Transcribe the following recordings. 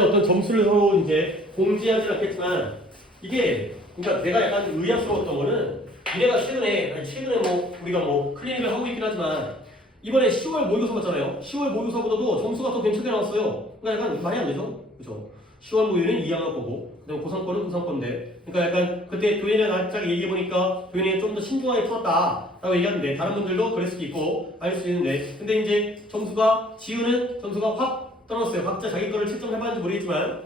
어떤 점수를 서로 이제 공지하지 않겠지만 이게 그러니까 내가 약간 의아스러웠던 거는 니네가 최근에 뭐 우리가 뭐 클리닉을 하고 있긴 하지만 이번에 10월 모의고사 봤잖아요. 10월 모의고사보다도 점수가 더 괜찮게 나왔어요. 그러니까 약간 말이 안 되죠, 그렇죠? 10월 모의는 2학년 거고 그다음 고3거는 고3건데 그러니까 약간 그때 도현이랑 짝 얘기해 보니까 도현이가 좀 더 신중하게 풀었다라고 얘기하는데 다른 분들도 그럴 수도 있고 아닐 수도 있는데 근데 이제 점수가 지우는 점수가 확 떨어졌어요. 각자 자기 거를 채점해봤는지 모르겠지만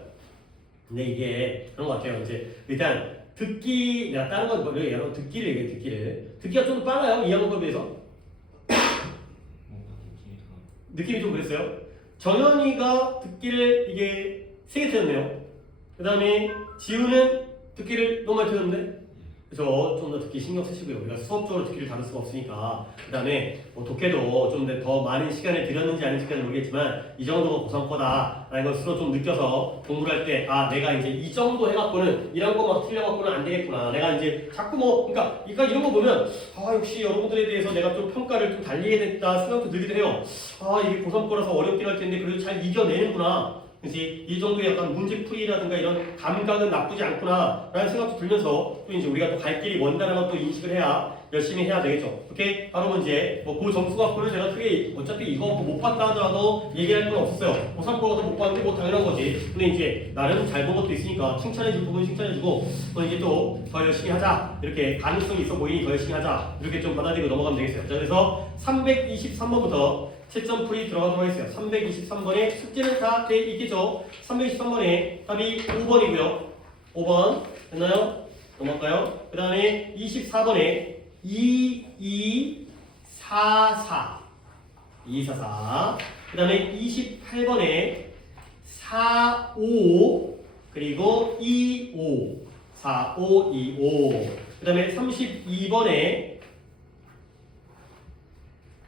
근데 이게 그런 것 같아요. 이제 일단 듣기 내가 다른 건 뭐예요? 여러분 듣기를 얘기해. 듣기가 좀 빨라요. 2학년 거에 비해서. 느낌이 좀 그랬어요. 정현이가 듣기를 이게 3개 틀렸네요. 그 다음에 지우는 듣기를 너무 많이 틀렸는데 그래서 좀 더 듣기 신경 쓰시고요. 우리가 수업적으로 듣기를 다룰 수가 없으니까 그 다음에 뭐 독해도 좀 더 많은 시간을 들였는지 아닌지까지 모르겠지만 이 정도가 고상 거다 라는 것으로 좀 느껴서 공부를 할 때 아 내가 이제 이 정도 해갖고는 이런 거 막 틀려갖고는 안 되겠구나. 내가 이제 자꾸 뭐 그러니까 이런 거 보면 아 역시 여러분들에 대해서 내가 좀 평가를 좀 달리게 됐다 생각도 들기도 해요. 아 이게 고3 거라서 어렵긴 할 텐데 그래도 잘 이겨내는구나. 그치? 이 정도의 약간 문제풀이라든가 이런 감각은 나쁘지 않구나 라는 생각도 들면서 또 이제 우리가 또 갈 길이 먼다는 것도 인식을 해야 열심히 해야 되겠죠. 오케이? 바로 문제 뭐 그 점수 갖고는 제가 크게 어차피 이거 못 봤다 하더라도 얘기할 건 없었어요. 고3 거라도 못 봤는데 뭐 당연한 거지. 근데 이제 나름 잘 본 것도 있으니까 칭찬해줄 부분 칭찬해주고 또 이제 또 더 열심히 하자 이렇게 가능성이 있어 보이니 더 열심히 하자 이렇게 좀 받아들이고 넘어가면 되겠어요. 자 그래서 323번부터 채점 풀이 들어가도록 하겠습니다. 323번에 숙제는 다 돼 있겠죠? 323번에 답이 5번이고요. 5번 됐나요? 넘어갈까요? 그 다음에 24번에 2244 2244 그 다음에 28번에 45 그리고 25 45 25 그 다음에 32번에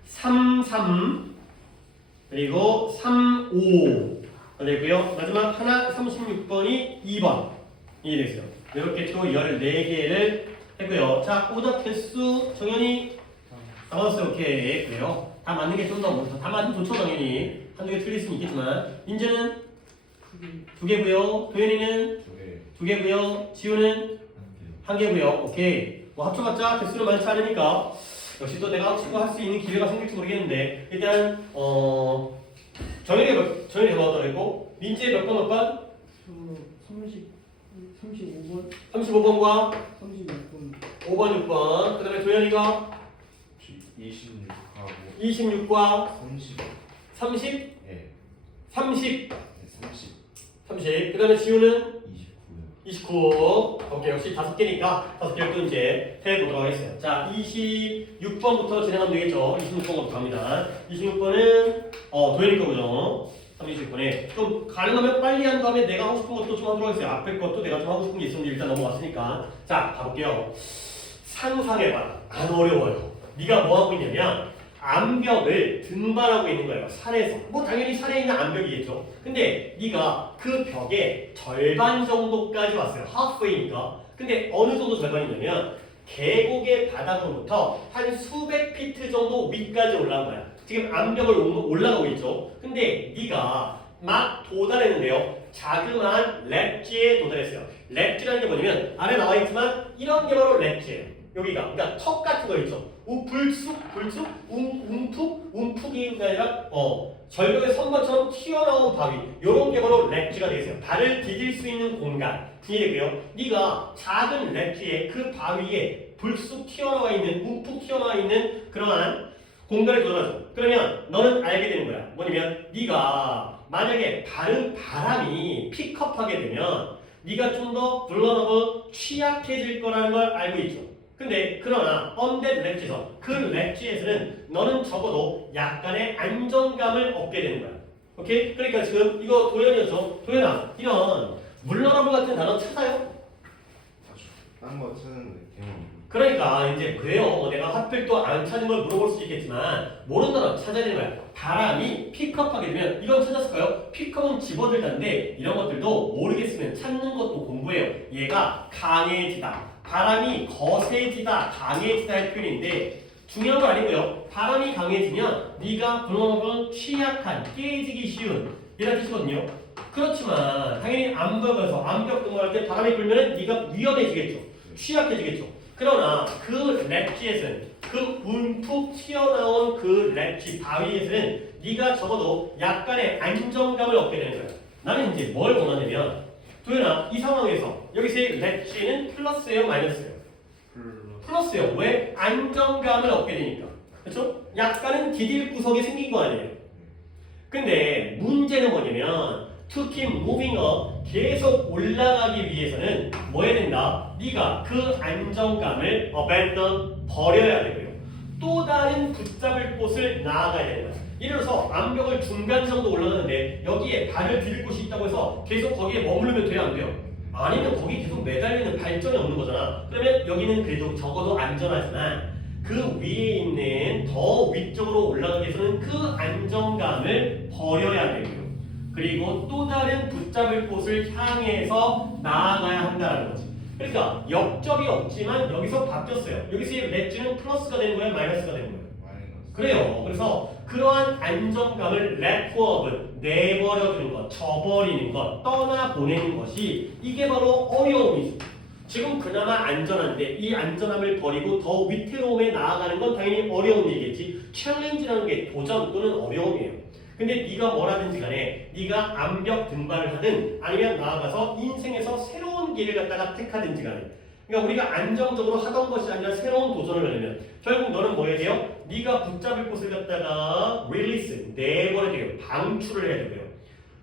33 그리고 35 되고요. 마지막 하나 36번이 2번 이 됐어요. 이렇게 또 14개를 했고요. 자 오답 개수 정연이 다 맞았어요. 오케이 그래요. 다 맞는 게 좀 더 다 맞으면 좋죠 당연히. 한두 개 틀릴 수는 있겠지만 민재는 2개고요. 도현이는 2개고요. 지우는 1개고요. 오케이 뭐 합쳐봤자 개수는 많지 않으니까 역시 또 내가 합치고 할 수 있는 기회가 생길지 모르겠는데 일단 정현이 몇 번 했고 민재 몇 번? 35번 35번과 36번 5번 6번 그 다음에 도현이가 26하고 26과 30 30 예 30 30 30 그 다음에 지우는 29요 29 오케이 역시 5개니까 5개를 또 이제 해보도록 하겠어요. 자 26번부터 진행하면 되겠죠. 26번부터 갑니다. 26번은 도현이 거고요. 26번에 좀 가능하면 빨리 한 다음에 내가 하고 싶은 것도 좀 하도록 하겠어요. 앞에 것도 내가 좀 하고 싶은 게 있었는데 일단 넘어갔으니까 자 가볼게요. 상상해봐. 안 어려워요. 네가 뭐 하고 있냐면 암벽을 등반하고 있는 거예요. 산에서. 뭐 당연히 산에 있는 암벽이겠죠. 근데 네가 그 벽의 절반 정도까지 왔어요. 하프웨이니까. 근데 어느 정도 절반이냐면 계곡의 바닥으로부터 한 수백 피트 정도 위까지 올라간 거야. 지금 암벽을 올라가고 있죠. 근데 네가 막 도달했는데요. 자그마한 랩지에 도달했어요. 랩지라는 게 뭐냐면 안에 나와 있지만 이런 게 바로 랩지예요. 여기가 그러니까 턱 같은 거 있죠. 불쑥, 움푹이 아니라 절벽의 선반처럼 튀어나온 바위 이런 게 바로 랩지가 되겠어요. 발을 디딜 수 있는 공간 이해되고요. 네가 작은 랩지에 그 바위에 불쑥 튀어나와 있는 움푹 튀어나와 있는 그러한 공간에 도달하죠. 그러면 너는 알게 되는 거야. 뭐냐면 네가 만약에 바람이 픽업하게 되면 네가 좀 더 vulnerable 취약해질 거라는 걸 알고 있죠. 근데 그러나 언댓 랩지에서 그 랩지에서는 너는 적어도 약간의 안정감을 얻게 되는 거야. 오케이? 그러니까 지금 이거 도현이었죠. 도현아 이런 vulnerable 같은 단어 찾아요? 딴거 찾는데 개념 그러니까 이제 그래요. 내가 하필 또 안 찾은 걸 물어볼 수 있겠지만 모르는 단어 찾아야 되는 거야. 바람이 픽업하게 되면 이건 찾았을까요? 픽업은 집어들다인데 이런 것들도 모르겠으면 찾는 것도 공부예요. 얘가 강해지다. 바람이 거세지다, 강해지다 할 표현인데 중요한 건 아니고요. 바람이 강해지면 네가 불어먹은 취약한, 깨지기 쉬운 이런 뜻이거든요. 그렇지만 당연히 암벽에서 암벽 등반할 때 바람이 불면 네가 위험해지겠죠. 취약해지겠죠. 그러나 그 랩지에서는 그 움푹 튀어나온 그 랩지 바위에서는 네가 적어도 약간의 안정감을 얻게 되는 거야. 나는 이제 뭘 원하냐면 도현아 이 상황에서 여기서의 랩지는 플러스예요 마이너스예요? 플러스예요. 왜? 안정감을 얻게 되니까. 그렇죠? 약간은 디딜 구석이 생긴 거 아니에요. 근데 문제는 뭐냐면 to keep moving up 계속 올라가기 위해서는 뭐 해야 된다? 네가 그 안정감을 abandon 버려야 되고요. 또 다른 붙잡을 곳을 나아가야 되는 거야. 예를 들어서 암벽을 중간 정도 올라가는데 여기에 발을 디딜 곳이 있다고 해서 계속 거기에 머무르면 돼요 안 돼요? 아니면 거기 계속 매달리는 발전이 없는 거잖아. 그러면 여기는 그래도 적어도 안전하지만 그 위에 있는 더 위쪽으로 올라가기 위해서는 그 안정감을 버려야 되고요. 그리고 또 다른 붙잡을 곳을 향해서 나아가야 한다는 거지. 그러니까 역접이 없지만 여기서 바뀌었어요. 여기서의 렛즈는 플러스가 되는 거예요? 마이너스가 되는 거예요? 마이너스. 그래요. 그래서 그러한 안정감을 let go of, 내버려두는 것, 저버리는 것, 떠나보내는 것이 이게 바로 어려움이죠. 지금 그나마 안전한데 이 안전함을 버리고 더 위태로움에 나아가는 건 당연히 어려운 일이겠지. 챌린지라는 게 도전 또는 어려움이에요. 근데 네가 뭐라든지 간에 네가 암벽 등반을 하든 아니면 나아가서 인생에서 새로운 길을 갖다가 택하든지 간에 그러니까 우리가 안정적으로 하던 것이 아니라 새로운 도전을 하려면 결국 너는 뭐 해야 돼요? 네가 붙잡을 곳을 갖다가 release, 내버려야 돼요. 방출을 해야 되고요.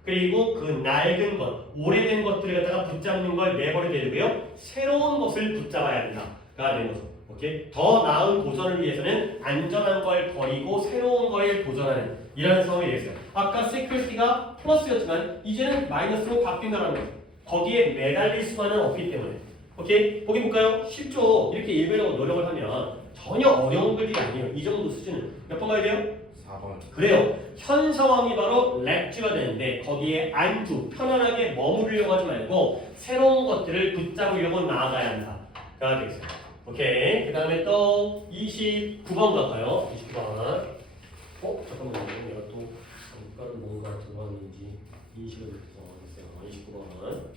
그리고 그 낡은 것, 오래된 것들을 갖다가 붙잡는 걸 내버려야 되고요. 새로운 것을 붙잡아야 된다가 되는 거죠. 오케이? 더 나은 도전을 위해서는 안전한 걸 버리고 새로운 거에 도전하는 이런 상황이 되겠어요. 아까 security가 플러스였지만 이제는 마이너스로 바뀐다는 거예요. 거기에 매달릴 수만은 없기 때문에. 오케이? 보기 볼까요? 쉽죠? 이렇게 읽으려고 노력을 하면 전혀 어려운 글이 아니에요. 이 정도 수준은. 몇 번 가야 돼요? 4번. 그래요. 현 상황이 바로 랩지가 되는데 거기에 안주, 편안하게 머무르려고 하지 말고 새로운 것들을 붙잡으려고 나아가야 한다가 되겠어요. 오케이. 그 다음에 또 29번 갈까요? 29번. 잠깐만요. 내가 또 잠깐 뭔가 들어왔는지 인식을 못했어요. 29번.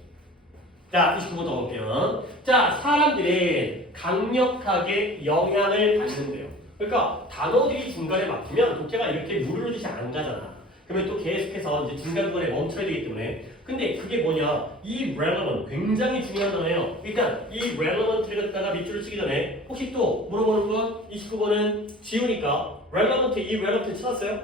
자, 29번 더 볼게요. 자, 사람들이 강력하게 영향을 받는데요. 그러니까 단어들이 중간에 막히면 독해가 이렇게 누르듯이 안 가잖아. 그러면 또 계속해서 이제 중간중간에 멈춰야 되기 때문에. 근데 그게 뭐냐? 이 relevant 굉장히 중요한 단어예요. 일단 이 relevant를 갖다가 밑줄을 치기 전에 혹시 또 물어보는 건 29번은 지우니까 relevant 이 relevant 찾았어요?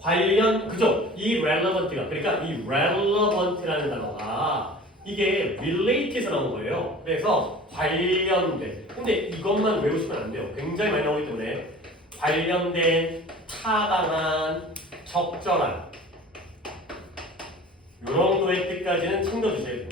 관련 그죠? 이 relevant가 그러니까 이 relevant라는 단어가 이게 related에서 나온 거예요. 그래서 관련된. 근데 이것만 외우시면 안 돼요. 굉장히 많이 나오기 때문에 관련된, 타당한, 적절한 이 정도의 뜻까지는 챙겨주셔야 돼요.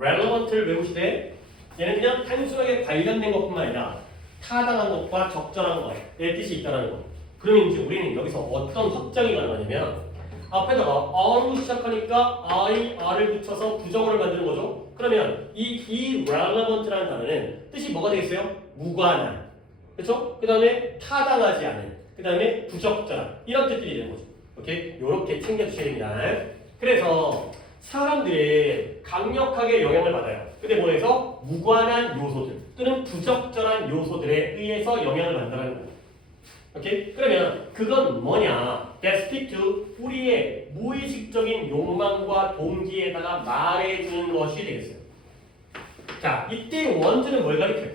relevant를 외우시되 얘는 그냥 단순하게 관련된 것뿐만 아니라 타당한 것과 적절한 것의 뜻이 있다는 거. 그러면 이제 우리는 여기서 어떤 확장이 가능하냐면 앞에다가 R로 시작하니까 R을 붙여서 부정어를 만드는 거죠. 그러면 이 relevant라는 단어는 뜻이 뭐가 되겠어요? 무관한. 그렇죠? 그 다음에 타당하지 않은. 그 다음에 부적절한. 이런 뜻들이 되는 거죠. 오케이? 요렇게 챙겨주셔야 됩니다. 그래서 사람들이 강력하게 영향을 받아요. 근데 뭐에서? 무관한 요소들 또는 부적절한 요소들에 의해서 영향을 받는다는 거예요. 오케이? 그러면 그건 뭐냐? That speak to 우리의 무의식적인 욕망과 동기에다가 말해주는 것이 되겠어요. 자, 이때 원주는 뭘 가리켜요?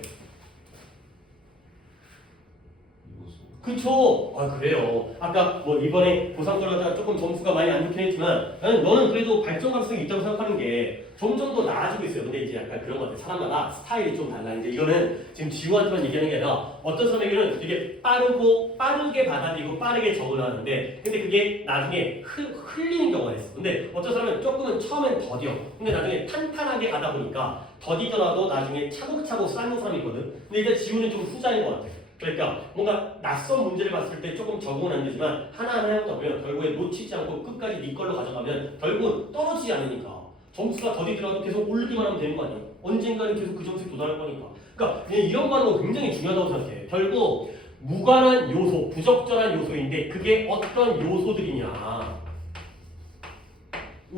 그쵸? 아 그래요. 아까 뭐 이번에 고상 걸어다가 조금 점수가 많이 안 좋긴 했지만 너는 그래도 발전 가능성이 있다고 생각하는 게 점점 더 나아지고 있어요. 근데 이제 약간 그런 것 같아요. 사람마다 스타일이 좀 달라. 이제 이거는 지금 지우한테만 얘기하는 게 아니라 어떤 사람에게는 되게 빠르게 받아들이고 빠르게 적응하는데 근데 그게 나중에 흘리는 경우가 있어. 근데 어떤 사람은 조금은 처음엔 더뎌. 근데 나중에 탄탄하게 가다 보니까 더디더라도 나중에 차곡차곡 쌓는 사람이 있거든. 근데 일단 지우는 좀 후자인 것 같아. 그러니까 뭔가 낯선 문제를 봤을 때 조금 적응은 안 되지만 하나하나 해보다 보면 결국에 놓치지 않고 끝까지 네 걸로 가져가면 결국은 떨어지지 않으니까 점수가 더디더라도 계속 올리기만 하면 되는 거 아니에요? 언젠가는 계속 그 점수에 도달할 거니까. 그러니까 이런 거 하는 거 굉장히 중요하다고 생각해. 결국 무관한 요소, 부적절한 요소인데 그게 어떤 요소들이냐.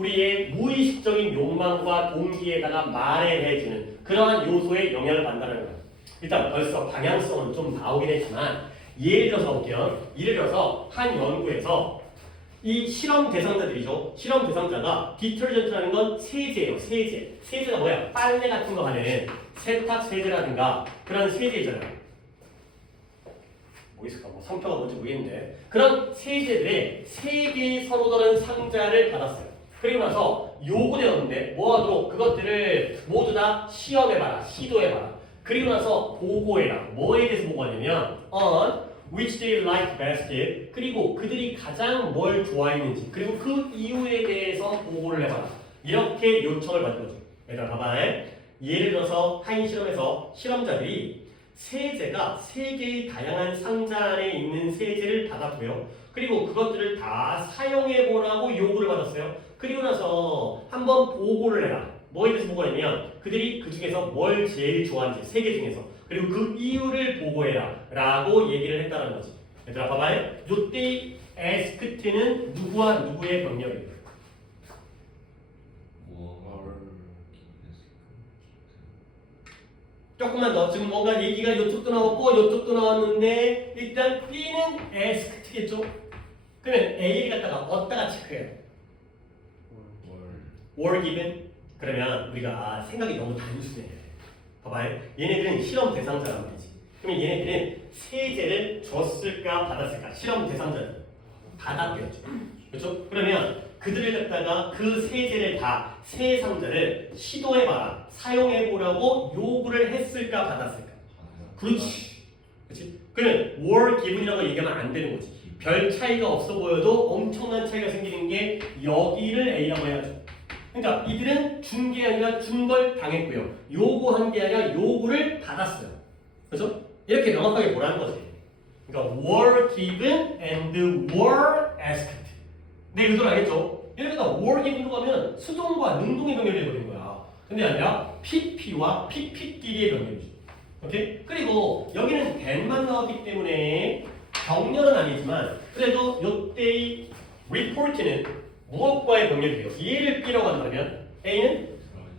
우리의 무의식적인 욕망과 동기에다가 만회해주는 그러한 요소에 영향을 받는다는 거예요. 일단 벌써 방향성은 좀 나오긴 했지만 예를 들어서 볼게요. 예를 들어서 한 연구에서 이 실험 대상자들이죠. 실험 대상자가 디터전트라는 건 세제예요. 세제. 세제가 뭐야? 빨래 같은 거 하는 세탁 세제라든가 그런 세제 있잖아요. 뭐 있을까? 뭐 상표가 뭔지 모르겠는데 그런 세제들의 3개의 서로 다른 상자를 받았어요. 그리고 나서 요구되었는데 뭐 하도록 그것들을 모두 다 시험해봐라. 시도해봐라. 그리고 나서 보고해라. 뭐에 대해서 보고하냐면 on which they like best 그리고 그들이 가장 뭘 좋아했는지 그리고 그 이유에 대해서 보고를 해봐라. 이렇게 요청을 받는 거죠. 얘들아 봐봐. 예를 들어서 한 실험에서 실험자들이 세제가 3개의 다양한 상자 안에 있는 세제를 받았고요. 그리고 그것들을 다 사용해보라고 요구를 받았어요. 그리고 나서 한번 보고를 해라. 뭐에 대해서 보고하냐면 그들이 그 중에서 뭘 제일 좋아하는지 3개 중에서 그리고 그 이유를 보고해라 라고 얘기를 했다는 거지. 얘들아 봐봐요. 요때 asked는 누구와 누구의 병렬이에요? 조금만 더. 지금 뭔가 얘기가 이쪽도 나왔고 이쪽도 나왔는데 일단 B는 asked겠죠? 그러면 A를 갖다가 어디다가 체크해요? were given? 그러면 우리가 생각이 너무 단순해. 봐봐요. 얘네들은 실험 대상자란 말이지. 그러면 얘네들은 세제를 줬을까 받았을까? 실험 대상자는 받았겠죠. 그렇죠? 그러면 그들을 갖다가 그 세제를 다 세 상자를 시도해봐라. 사용해보라고 요구를 했을까 받았을까? 그렇지. 그렇지? 그러면 were given이라고 얘기하면 안 되는 거지. 별 차이가 없어 보여도 엄청난 차이가 생기는 게 여기를 A라고 해야죠. 그러니까 이들은 준 게 아니라 준 걸 당했고요. 요구한 게 아니라 요구를 받았어요. 그렇죠? 이렇게 명확하게 보라는 거지. 그러니까 were given and were asked. 내 의도를 알겠죠? 이러니까 were given으로 가면 수동과 능동의 병렬이 되는 거야. 근데 아니라 PP와 PP끼리의 병렬이죠. 오케이? 그리고 여기는 than만 나왔기 때문에 병렬은 아니지만 그래도 요때의 report는 무엇과의 병렬이 돼요? 얘를 B라고 한다면 A는?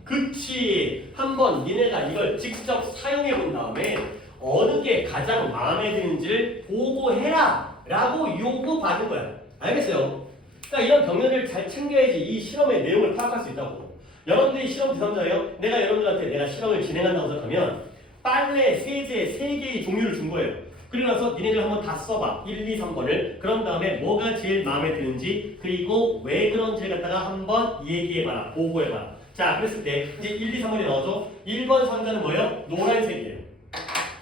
그치! 한번 니네가 이걸 직접 사용해 본 다음에 어느 게 가장 마음에 드는지를 보고해라! 라고 요구받은 거야. 알겠어요? 그러니까 이런 병렬을 잘 챙겨야지 이 실험의 내용을 파악할 수 있다고. 여러분들이 실험 대상자예요? 내가 여러분들한테 내가 실험을 진행한다고 생각하면 빨래, 세제 3개의 종류를 준 거예요. 그리고 나서 니네들 한번 다 써봐. 1, 2, 3번을. 그런 다음에 뭐가 제일 마음에 드는지 그리고 왜 그런지를 갖다가 한번 얘기해봐라. 보고해봐라. 자, 그랬을 때 이제 1, 2, 3번이 나오죠? 1번 상자는 뭐예요? 노란색이에요.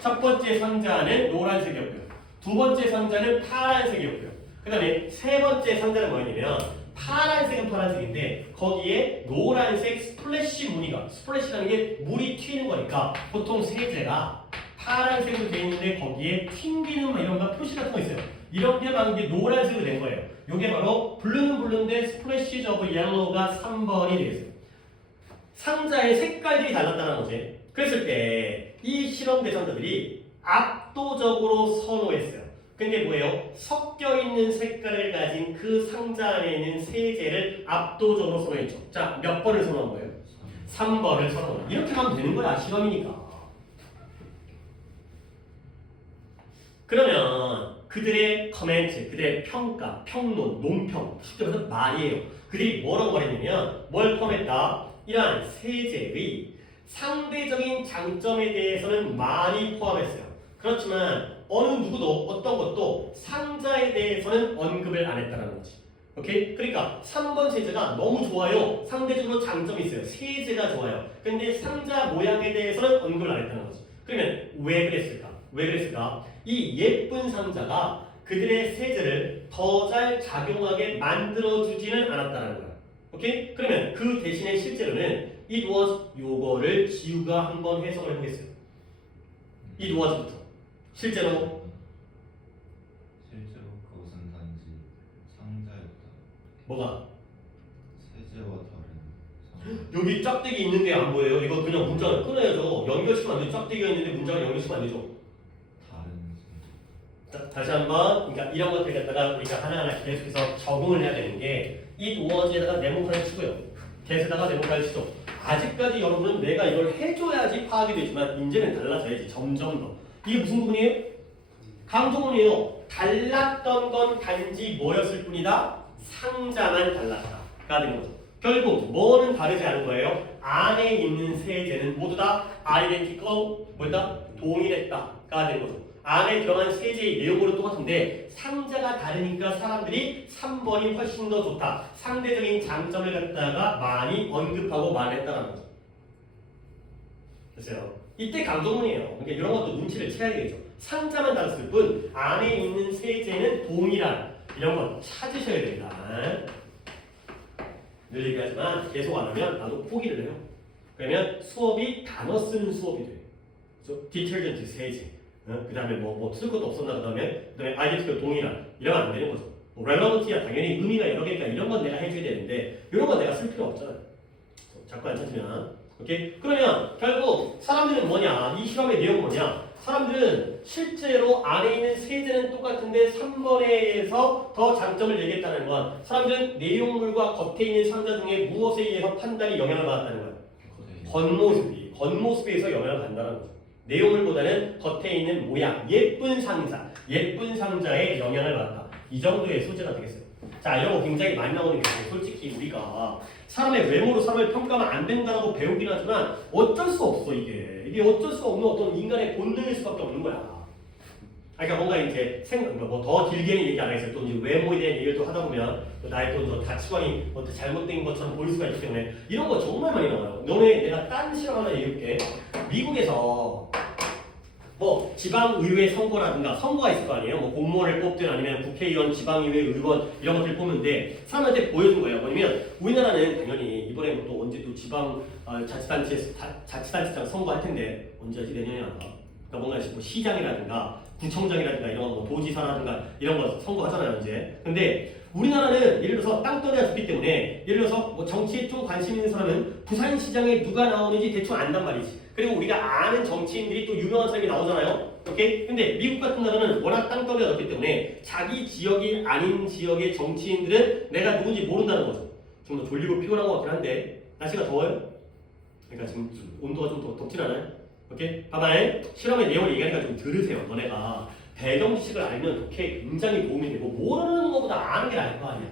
첫 번째 상자는 노란색이었고요. 두 번째 상자는 파란색이었고요. 그 다음에 세 번째 상자는 뭐냐면 파란색은 파란색인데 거기에 노란색 스플래시 무늬가 스플래시라는 게 물이 튀는 거니까 보통 세제가 파란색으로 되어 있는데 거기에 튕기는 막 이런 거 표시 같은 거 있어요. 이런 게 바로 이게 노란색으로 된 거예요. 이게 바로 블루는 블루인데 스플래시 오브 옐로우가 3번이 되겠어요. 상자의 색깔들이 달랐다는 거지. 그랬을 때 이 실험 대상자들이 압도적으로 선호했어요. 근데 뭐예요? 섞여 있는 색깔을 가진 그 상자 안에 있는 세제를 압도적으로 선호했죠. 자, 몇 번을 선호한 거예요? 3번을 선호한. 이렇게 하면 되는 거야. 실험이니까. 그러면 그들의 커멘트, 그들의 평가, 평론, 논평, 쉽게 말해서 말이에요. 그들이 뭐라고 말했냐면 뭘 포함했다? 이러한 세제의 상대적인 장점에 대해서는 많이 포함했어요. 그렇지만 어느 누구도 어떤 것도 상자에 대해서는 언급을 안 했다는 거지. 오케이? 그러니까 3번 세제가 너무 좋아요. 상대적으로 장점이 있어요. 세제가 좋아요. 근데 상자 모양에 대해서는 언급을 안 했다는 거지. 그러면 왜 그랬을까? 왜 그랬을까? 이 예쁜 상자가 그들의 세제를 더 잘 작용하게 만들어주지는 않았다는 거야. 오케이? 그러면 그 대신에 실제로는 it was 요거를 지우가 한번 해석을 해보겠어요. it was부터. 실제로 그것은 단지 상자였다. 뭐가? 세제와 다른 여기 짝대기 있는데 안 보여요? 이거 그냥 문장을 끊어야죠. 연결시키면 안 되죠. 짝대기가 있는데 문장을 연결시키면 안 되죠. 다른 자, 다시 한번 그러니까 이런 것들 갖다가 우리가 하나하나 계속해서 적응을 해야 되는 게 이 워즈에다가 네모칸을 치고요. 대에다가 네모칸을 치죠. 아직까지 여러분은 내가 이걸 해줘야지 파악이 되지만 이제는 달라져야지 점점 더. 이게 무슨 부분이에요? 강조문이에요. 달랐던 건 단지 뭐였을 뿐이다? 상자만 달랐다가 되는 거죠. 결국 뭐는 다르지 않은 거예요? 안에 있는 세제는 모두 다 identical 뭐다? 동일했다가 되는 거죠. 안에 들어간 세제의 내용으로 똑같은데 상자가 다르니까 사람들이 3번이 훨씬 더 좋다. 상대적인 장점을 갖다가 많이 언급하고 말했다는 거죠. 됐어요? 이때 강조문이에요. 그러니까 이런 것도 눈치를 채야 되겠죠. 상자만 달랐을 뿐 안에 있는 세제는 동일한 이런 건 찾으셔야 됩니다. 늘 얘기하지만 계속 안 하면 나도 포기를 해요. 그러면 수업이 단어 쓰는 수업이 돼요. 그렇죠? 디터전트 세제. 그 다음에 뭐 쓸 것도 없었나 그 다음에 아이덴티티가 동일한 이러면 안 되는 거죠. 렐러번티야 당연히 의미가 여러 개니까 이런 건 내가 해줘야 되는데 이런 건 내가 쓸 필요 없잖아요. 자꾸 안 찾으면 오케이? 그러면 결국 사람들은 뭐냐? 이 실험의 내용은 뭐냐? 사람들은 실제로 안에 있는 세제는 똑같은데 3번에서 더 장점을 얘기했다는 건 사람들은 내용물과 겉에 있는 상자 중에 무엇에 의해서 판단이 영향을 받았다는 거예요. 겉모습에서 영향을 받는다는 거죠. 내용물보다는 겉에 있는 모양, 예쁜 상자에 영향을 받았다. 이 정도의 소재가 되겠어요. 자, 이런 거 굉장히 많이 나오는 게 솔직히 우리가 사람의 외모로 사람을 평가하면 안 된다고 배우긴 하지만 어쩔 수 없어 이게 어쩔 수 없는 어떤 인간의 본능일 수밖에 없는 거야. 그러니까 뭔가 이제 뭐 더 길게는 얘기 안 하겠어요. 또 이제 외모에 대한 얘기를 또 하다 보면 또 나의 또 가치관이 어떤 잘못된 것처럼 보일 수가 있기 때문에 이런 거 정말 많이 나와요. 너네 내가 딴 실험 하나 얘기해볼게. 미국에서 뭐 지방의회 선거라든가 선거가 있을 거 아니에요. 뭐 공무원을 뽑든 아니면 국회의원, 지방의회 의원 이런 것들 뽑는데 사람한테 보여준 거예요. 뭐냐면 우리나라는 당연히 이번에 또 언제 또 지방 자치단체장 선거할 텐데 언제 하지? 내년에 할까? 그러니까 뭔가 뭐 시장이라든가 구청장이라든가 이런 거 뭐 도지사라든가 이런 거 선거하잖아요 이제. 근데 우리나라는 예를 들어서 땅덩이가 좋기 때문에 예를 들어서 뭐 정치에 좀 관심 있는 사람은 부산시장에 누가 나오는지 대충 안단 말이지. 그리고 우리가 아는 정치인들이 또 유명한 사람이 나오잖아요. 오케이? 근데 미국 같은 나라는 워낙 땅덩이가 넓기 때문에 자기 지역이 아닌 지역의 정치인들은 내가 누군지 모른다는 거죠. 좀 더 졸리고 피곤한 것 같긴 한데 날씨가 더워요? 그러니까 지금 온도가 좀 덥진 않아요? 오케이? 봐봐요. 실험의 내용을 얘기하니까 좀 들으세요. 너네가 배경 지식을 알면 독해에 굉장히 도움이 되고 모르는 것보다 아는 게 나을 거 아니야.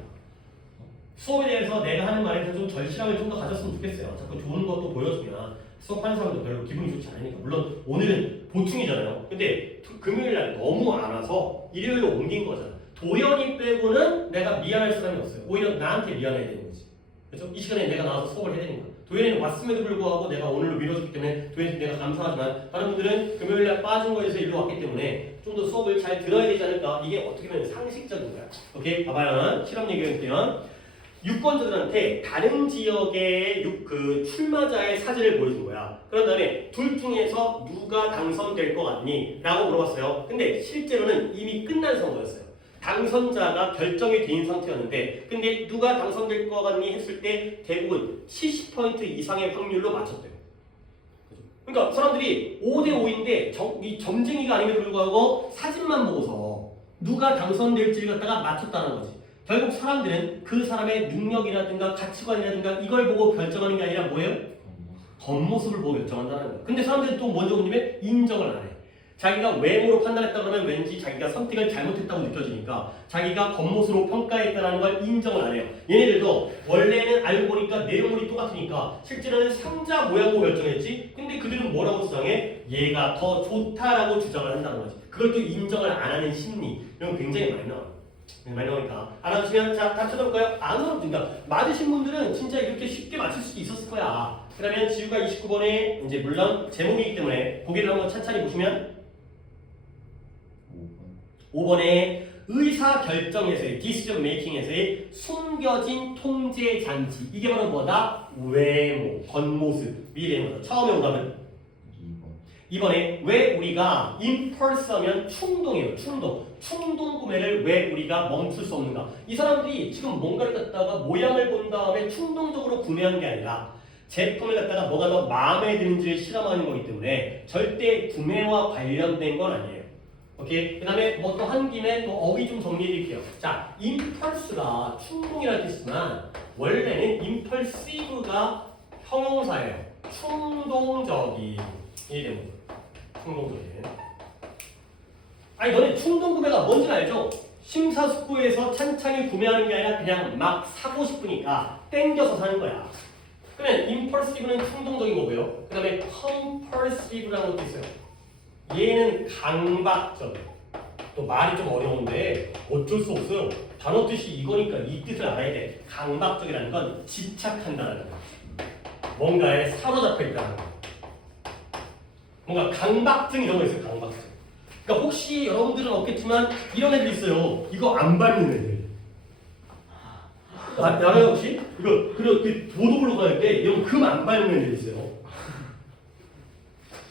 수업에 대해서 내가 하는 말에 좀 절실함을 좀 더 가졌으면 좋겠어요. 자꾸 좋은 것도 보여주면 수업하는 사람도 별로 기분이 좋지 않으니까. 물론 오늘은 보충이잖아요. 근데 금요일날 너무 안 와서 일요일로 옮긴 거잖아. 도연이 빼고는 내가 미안할 사람이 없어요. 오히려 나한테 미안해야 되는 거지. 그렇죠? 이 시간에 내가 나와서 수업을 해야 되니까. 도연이는 왔음에도 불구하고 내가 오늘로 밀어줬기 때문에 도연이한테 내가 감사하지만 다른 분들은 금요일날 빠진 거에서 일로 왔기 때문에 좀 더 수업을 잘 들어야 되지 않을까. 이게 어떻게 보면 상식적인 거야. 오케이? 봐봐요. 실험 얘기할게요. 유권자들한테 다른 지역의 그 출마자의 사진을 보여준 거야. 그런 다음에 둘 중에서 누가 당선될 것 같니? 라고 물어봤어요. 근데 실제로는 이미 끝난 선거였어요. 당선자가 결정이 된 상태였는데 근데 누가 당선될 것 같니? 했을 때 대부분 70% 이상의 확률로 맞췄대요. 그러니까 사람들이 5대5인데 이 점쟁이가 아님에도 불구하고 사진만 보고서 누가 당선될지를 갖다가 맞췄다는 거지. 결국 사람들은 그 사람의 능력이라든가 가치관이라든가 이걸 보고 결정하는 게 아니라 뭐예요? 겉모습을 보고 결정한다는 거예요. 근데 사람들은 또 먼저 뭐냐면 인정을 안 해. 자기가 외모로 판단했다 그러면 왠지 자기가 선택을 잘못했다고 느껴지니까 자기가 겉모습으로 평가했다는 걸 인정을 안 해요. 얘네들도 원래는 알고 보니까 내용물이 똑같으니까 실제로는 상자 모양으로 결정했지. 근데 그들은 뭐라고 주장해? 얘가 더 좋다라고 주장을 한다는 거지. 그걸 또 인정을 안 하는 심리 이런 거 굉장히 많이 나와요. 많이 나오니까 알아두시면 자, 다 쳐다볼까요? 안 어렵습니다. 맞으신 분들은 진짜 이렇게 쉽게 맞출 수 있었을 거야. 그러면 지우가 29번에 이제 물론 제목이기 때문에 보기를 한번 찬찬히 보시면 5번에 의사결정에서의 decision making에서의 숨겨진 통제 장치. 이게 바로 뭐다? 외모, 겉모습이 되는 거죠. 처음에 오답은 2번에 왜 우리가 impulse하면 충동이에요. 충동 구매를 왜 우리가 멈출 수 없는가? 이 사람들이 지금 뭔가를 갖다가 모양을 본 다음에 충동적으로 구매한 게 아니라 제품을 갖다가 뭐가 더 마음에 드는지를 실험하는 거기 때문에 절대 구매와 관련된 건 아니에요. 오케이. 그 다음에 뭐 또 한 김에 또 어휘 좀 정리해드릴게요. 자, impulse가 충동이라는 뜻이지만 원래는 impulsive가 형용사예요. 충동적인 이 대목. 충동적인. 아니 너네 충동 구매가 뭔지 알죠? 심사숙고해서 찬찬히 구매하는 게 아니라 그냥 막 사고 싶으니까 땡겨서 사는 거야. 그러면 impulsive는 충동적인 거고요. 그 다음에 compulsive라는 것도 있어요. 얘는 강박적. 또 말이 좀 어려운데 어쩔 수 없어요. 단어 뜻이 이거니까 이 뜻을 알아야 돼. 강박적이라는 건 집착한다는 거. 뭔가에 사로잡혀 있다는 거. 뭔가 강박증 이런 거 있어요. 강박증. 그러니까 혹시 여러분들은 없겠지만 이런 애들 있어요. 이거 안 밟는 애들. 알아요 혹시? 이거 그 도둑으로 갈 때 이런 금 안 밟는 애들 있어요.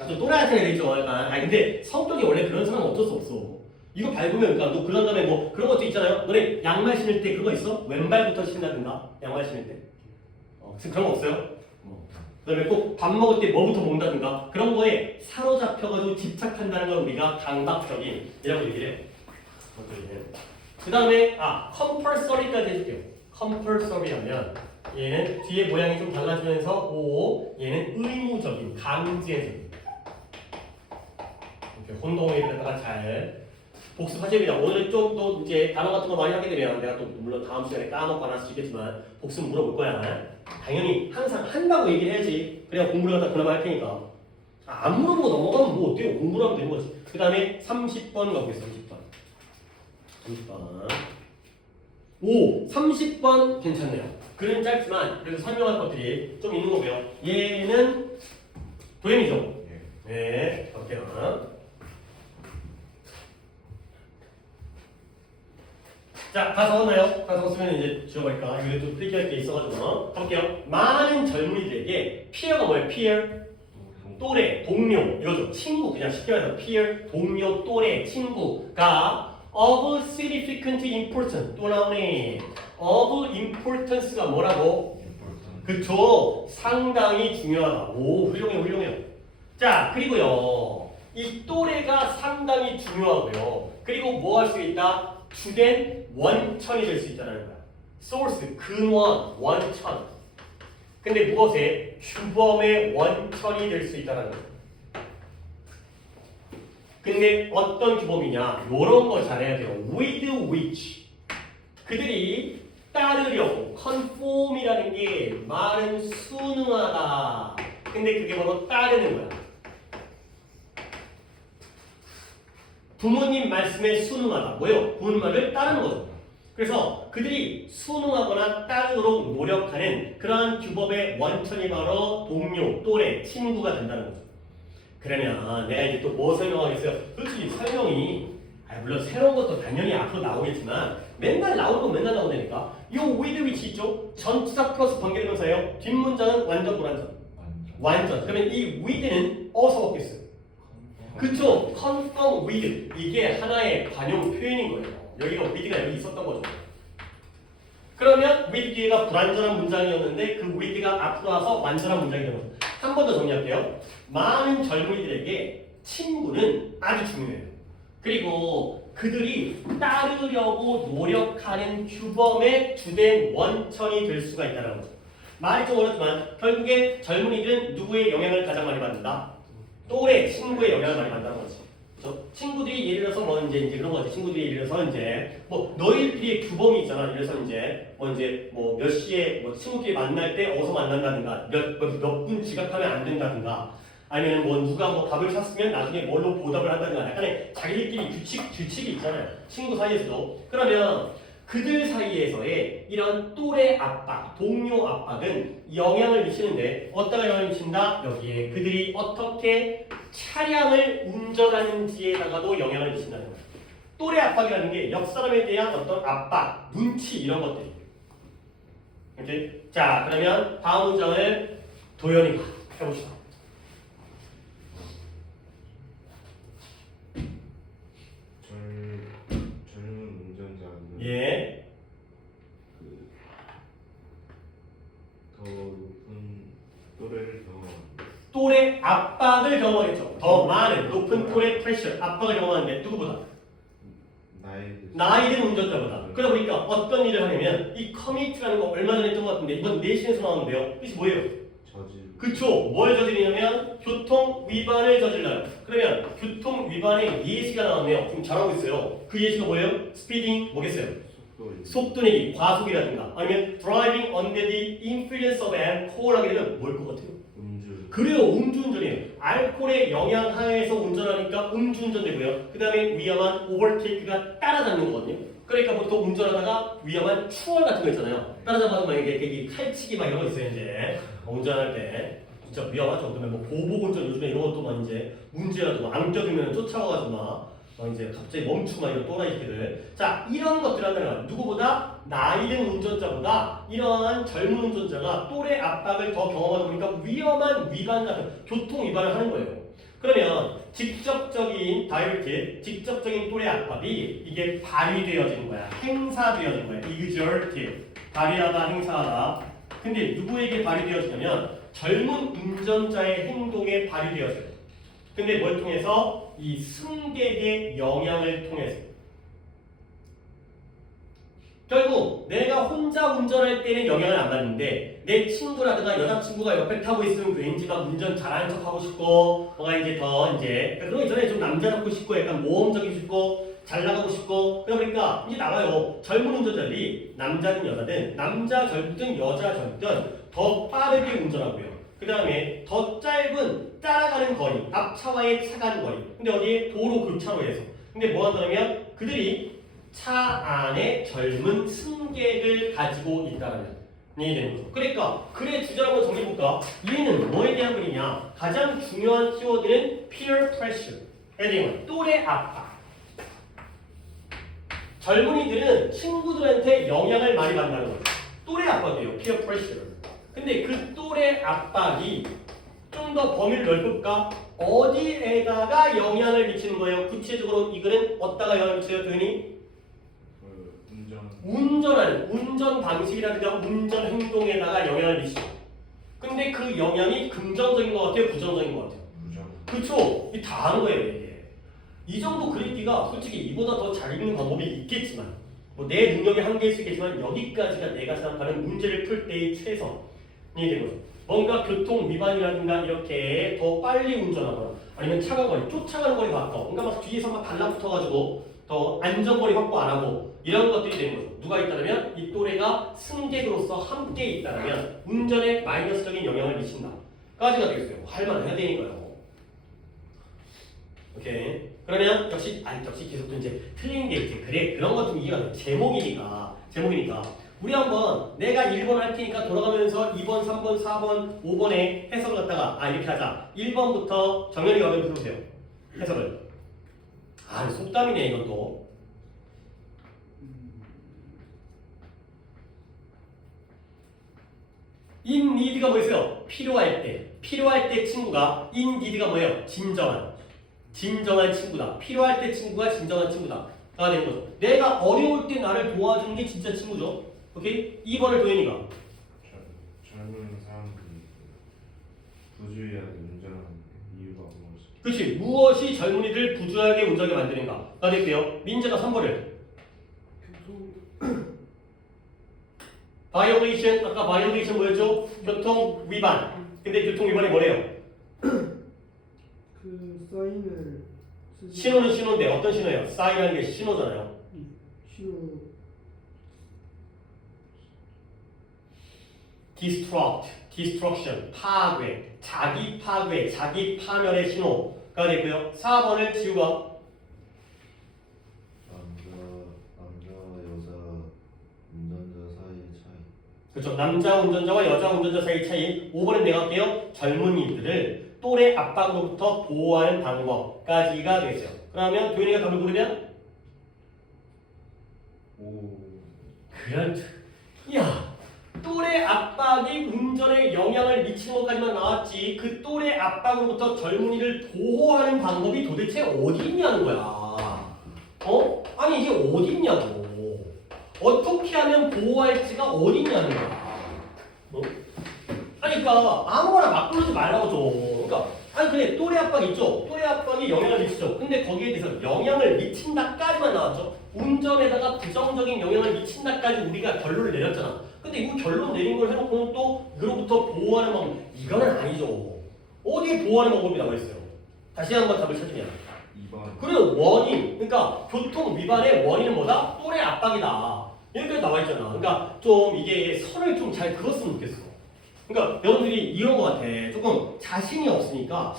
좀 또라이 같은 애들 있죠. 약간. 아니 근데 성격이 원래 그런 사람은 어쩔 수 없어. 이거 밟으면 그러니까 너 그런 다음에 뭐 그런 것도 있잖아요. 너네 양말 신을 때 그거 있어? 왼발부터 신다든가 양말 신을 때. 그런 거 없어요? 그다음에 꼭 밥 먹을 때 뭐부터 먹는다든가 그런 거에 사로잡혀가지고 집착한다는 걸 우리가 강박적인이라고 얘기를 해요. 그 다음에 compulsory까지 해줄게요. compulsory하면 얘는 뒤에 모양이 좀 달라지면서 오 얘는 의무적인, 강제적인. 이렇게 혼동을 갖다가 잘 복습하셔야 됩니다. 오늘 좀 또 이제 단어 같은 거 많이 하게 되면 내가 또 물론 다음 시간에 까먹고 안 할 수 있겠지만 복습 물어볼 거야. 당연히 항상 한다고 얘기를 해야지. 그래야 공부를 갖다 그나마 할 테니까. 안 물어보고 넘어가면 뭐 어때요? 공부를 하면 되는 거지. 그 다음에 30번 가보겠습니다. 30번. 오! 30번 괜찮네요. 글은 짧지만 그래도 설명할 것들이 좀 있는 거고요. 얘는 도형이죠? 네. 볼게요. 자, 다 적었나요? 다 적었으면 이제 지워버릴까? 이거 또 필기할 게 있어가지고 볼게요. 많은 젊은이들에게 peer가 뭐예요? peer? 또래, 동료 이거죠. 친구 그냥 쉽게 말해서 peer, 동료, 또래, 친구가 of significant importance 또 나오네. of importance가 뭐라고? 그쵸. 상당히 중요하다. 오 훌륭해요 훌륭해요. 자 그리고요 이 또래가 상당히 중요하고요. 그리고 뭐 할 수 있다? 주된 원천이 될 수 있다는 거야. source, 근원, 원천. 근데 무엇에? 규범의 원천이 될 수 있다는 거야. 근데 어떤 규범이냐? 요런 거 잘해야 돼요. with which. 그들이 따르려고. conform이라는 게 말은 순응하다. 근데 그게 바로 따르는 거야. 부모님 말씀에 순응하다. 뭐예요? 부모님 말을 따르는 거죠. 그래서 그들이 순응하거나 따르도록 노력하는 그러한 규범의 원천이 바로 동료, 또래, 친구가 된다는 거죠. 그러면 내가 이제 또 뭐 설명하겠어요? 솔직히 설명이 물론 새로운 것도 당연히 앞으로 나오겠지만 맨날 나오는 건 맨날 나오니까 요 with which 있죠? 전치사 플러스 관계대명사예요. 뒷문장은 완전 불완전. 완전. 그러면 이 with는 어디서 얻겠어요? 그쵸? confirm with 이게 하나의 관용 표현인 거예요. 여기가 with가 여기 있었던 거죠. 그러면 with 뒤에가 불완전한 문장이었는데 그 with가 앞으로 와서 완전한 문장이 되는 거죠. 한 번 더 정리할게요. 많은 젊은이들에게 친구는 아주 중요해요. 그리고 그들이 따르려고 노력하는 규범의 주된 원천이 될 수가 있다는 거죠. 말이 좀 어렵지만 결국에 젊은이들은 누구의 영향을 가장 많이 받는다? 또래 친구의 영향을 많이 받는다는 거지. 친구들이 예를 들어서 뭐 이제 그런 거지. 친구들이 예를 들어서 이제 뭐 너희들끼리 규범이 있잖아. 예를 들어서 이제 뭐 몇 시에 뭐 친구끼리 만날 때 어디서 만난다든가 몇 분 지각하면 안 된다든가 아니면 뭐 누가 뭐 답을 샀으면 나중에 뭘로 보답을 한다든가 약간의 자기들끼리 규칙이 있잖아요. 친구 사이에서도. 그러면 그들 사이에서의 이런 또래 압박, 동료 압박은 영향을 미치는데 어떤 영향을 미친다? 여기에 그들이 어떻게 차량을 운전하는지에다가도 영향을 미친다는 거예요. 또래 압박이라는 게 옆 사람에 대한 어떤 압박, 눈치 이런 것들이. 오케이? 자, 그러면 다음 문장을 도연이가 해봅시다. 젊은 운전자는 예. 더 높은 또래를 경험합니다. 또래 압박을 경험하겠죠. 더 많은 높은 또래 프레셔 압박을 경험하는데 누구보다? 나이 든 운전자보다. 그러다 보니까 어떤 일을 하냐면 이 커미트라는 거 얼마 전에 했던 것 같은데 이번 내신에서 나오는데요. 이게 뭐예요? 저지. 그쵸. 뭘 저지르냐면 교통 위반을 저질러요. 그러면 교통 위반의 예시가 나왔네요. 지금 잘하고 있어요. 그 예시가 뭐예요? 스피딩 뭐겠어요? 속도 내기, 과속이라든가 아니면 driving under the influence of alcohol 하게 되면 뭘 것 같아요? 음주. 그래요. 음주운전이에요. 알코올의 영향 하에서 운전하니까 음주운전 되고요. 그 다음에 위험한 오버테이크가 따라잡는 거거든요. 그러니까 보통 운전하다가 위험한 추월 같은 거 있잖아요. 따라잡아서 막 이게 칼치기 막 이런 거 있어요. 이제 운전할 때 진짜 위험하죠. 그다음에 뭐 보복운전 요즘에 이런 것도 막 이제 문제라도 안 껴주면 쫓아와가지고 막 이제 갑자기 멈추고 막 이런 또라이 새끼들. 자, 이런 것들 한다는 거야. 누구보다 나이 든 운전자보다 이러한 젊은 운전자가 또래 압박을 더 경험하다 보니까 위험한 위반 같은 교통 위반을 하는 거예요. 그러면 직접적인 다이렉트, 직접적인 또래 압박이 이게 발휘되어지는 거야. 행사되어지는 거야. exert, 발휘하다, 행사하다. 근데 누구에게 발휘되어지냐면 젊은 운전자의 행동에 발휘되어져요. 근데 뭘 통해서? 이 승객의 영향을 통해서. 결국 내가 혼자 운전할 때는 영향을 안 받는데 내 친구라든가 여자친구가 옆에 타고 있으면 왠지 막 운전 잘하는 척 하고 싶고 뭐가 이제 더 이제 그런 거 있잖아요. 좀 남자답고 싶고 약간 모험적이고 싶고 잘 나가고 싶고 그러니까 이제 나와요. 젊은 운전자들이 남자든 여자든 남자 젊든 여자 젊든 더 빠르게 운전하고요. 그 다음에 더 짧은 따라가는 거리, 앞차와의 차 가는 거리. 근데 어디에? 도로 교차로에서. 근데 뭐 한다면 그들이 차 안에 젊은 승객을 가지고 있다는 얘기 되는 거죠. 그러니까 글의 주제를 한번 정리해볼까? 얘는 뭐에 대한 글이냐? 가장 중요한 키워드는 peer pressure. 에딩은 또래 압박. 젊은이들은 친구들한테 영향을 많이 받는다는 거죠. 또래 압박이에요. peer pressure. 근데 그 또래 압박이 좀 더 범위를 넓힐까? 어디에다가 영향을 미치는 거예요? 구체적으로 이 글은 어디다가 영향을 미쳐요? 도현이? 운전하는 운전 방식이라든가 운전 행동에다가 영향을 미치죠. 근데 그 영향이 긍정적인 것 같아요? 부정적인 것 같아요? 그쵸? 이 다 하는 거예요 이게. 이 정도 글읽기가 솔직히 이보다 더 잘 읽는 방법이 있겠지만 뭐 내 능력이 한계일 수 있겠지만 여기까지가 내가 생각하는 문제를 풀 때의 최선이 되는 거죠. 뭔가 교통 위반이라든가 이렇게 더 빨리 운전하거나 아니면 차가거리, 쫓아가는 거리 바꿔 뭔가 막 뒤에서 막 달라붙어가지고 더 안전거리 확보 안 하고 이런 것들이 되는 거죠. 누가 있다면 이 또래가 승객으로서 함께 있다면 운전에 마이너스적인 영향을 미친다 까지가 되겠어요. 할만해야 되니까요. 오케이. 그러면 역시 계속 또 이제 틀린 게 있지. 그래 그런 것 좀 이해가 돼. 제목이니까 우리 한번 내가 1번 할 테니까 돌아가면서 2번, 3번, 4번, 5번에 해석을 갖다가 이렇게 하자. 1번부터 정연이가 한번 들어보세요. 해석을. 속담이네 이것도. in need가 뭐였어요? 필요할 때 친구가 in need가 뭐예요? 진정한 친구다. 필요할 때 친구가 진정한 친구다. 가 되는 거죠. 내가 어려울 때 나를 도와주는 게 진짜 친구죠. 오케이? 2번을 도현이가. 젊은 사람들이 부주의하게 운전하는 이유가 무엇이죠? 그렇지. 무엇이 젊은이들 부주하게 운전하게 만드는가가 됐고요. 민재가 3번을. 바이올레이션. 아까 바이올레이션 뭐였죠? 교통 위반. 근데 교통 위반이 뭐래요? 그 사인을 쓰지. 신호는 신호인데 어떤 신호예요? 사인이라는 게 신호잖아요. 신호. destruction, 파괴, 자기 파멸의 신호가 되고요. 4번을 지우가. 남자 여자 운전자 사이의 차이. 그렇죠. 남자 운전자와 여자 운전자 사이의 차이. 5번은 내가 할게요. 젊은이들을 또래 압박으로부터 보호하는 방법까지가 되겠어요. 그러면 도현이가 답을 고르면? 그렇죠. 야, 또래 압박이 운전에 영향을 미치는 것까지만 나왔지 그 또래 압박으로부터 젊은이를 보호하는 방법이 도대체 어디 있냐는 거야. 아니 이게 어디 있냐고. 어떻게 하면 보호할지가 어디 있냐는 거야. 아니 그러니까 아무거나 막 부르지 말라고 좀. 그러니까 아니 근데 또래 압박 있죠? 또래 압박이 영향을 미치죠. 근데 거기에 대해서 영향을 미친다까지만 나왔죠. 운전에다가 부정적인 영향을 미친다까지 우리가 결론을 내렸잖아. 근데 이거 결론 내린 걸 해놓고는 또 그로부터 보호하는 방법 이거는 아니죠. 어디에 보호하는 방법이 나와 있어요? 다시 한번 답을 찾으면 2번. 그리고 원인, 그러니까 교통 위반의 원인은 뭐다? 또래 압박이다. 여기까지 나와 있잖아. 그러니까 좀 이게 선을 좀 잘 그었으면 좋겠어. 그러니까 여러분들이 이런 거 같아. 조금 자신이 없으니까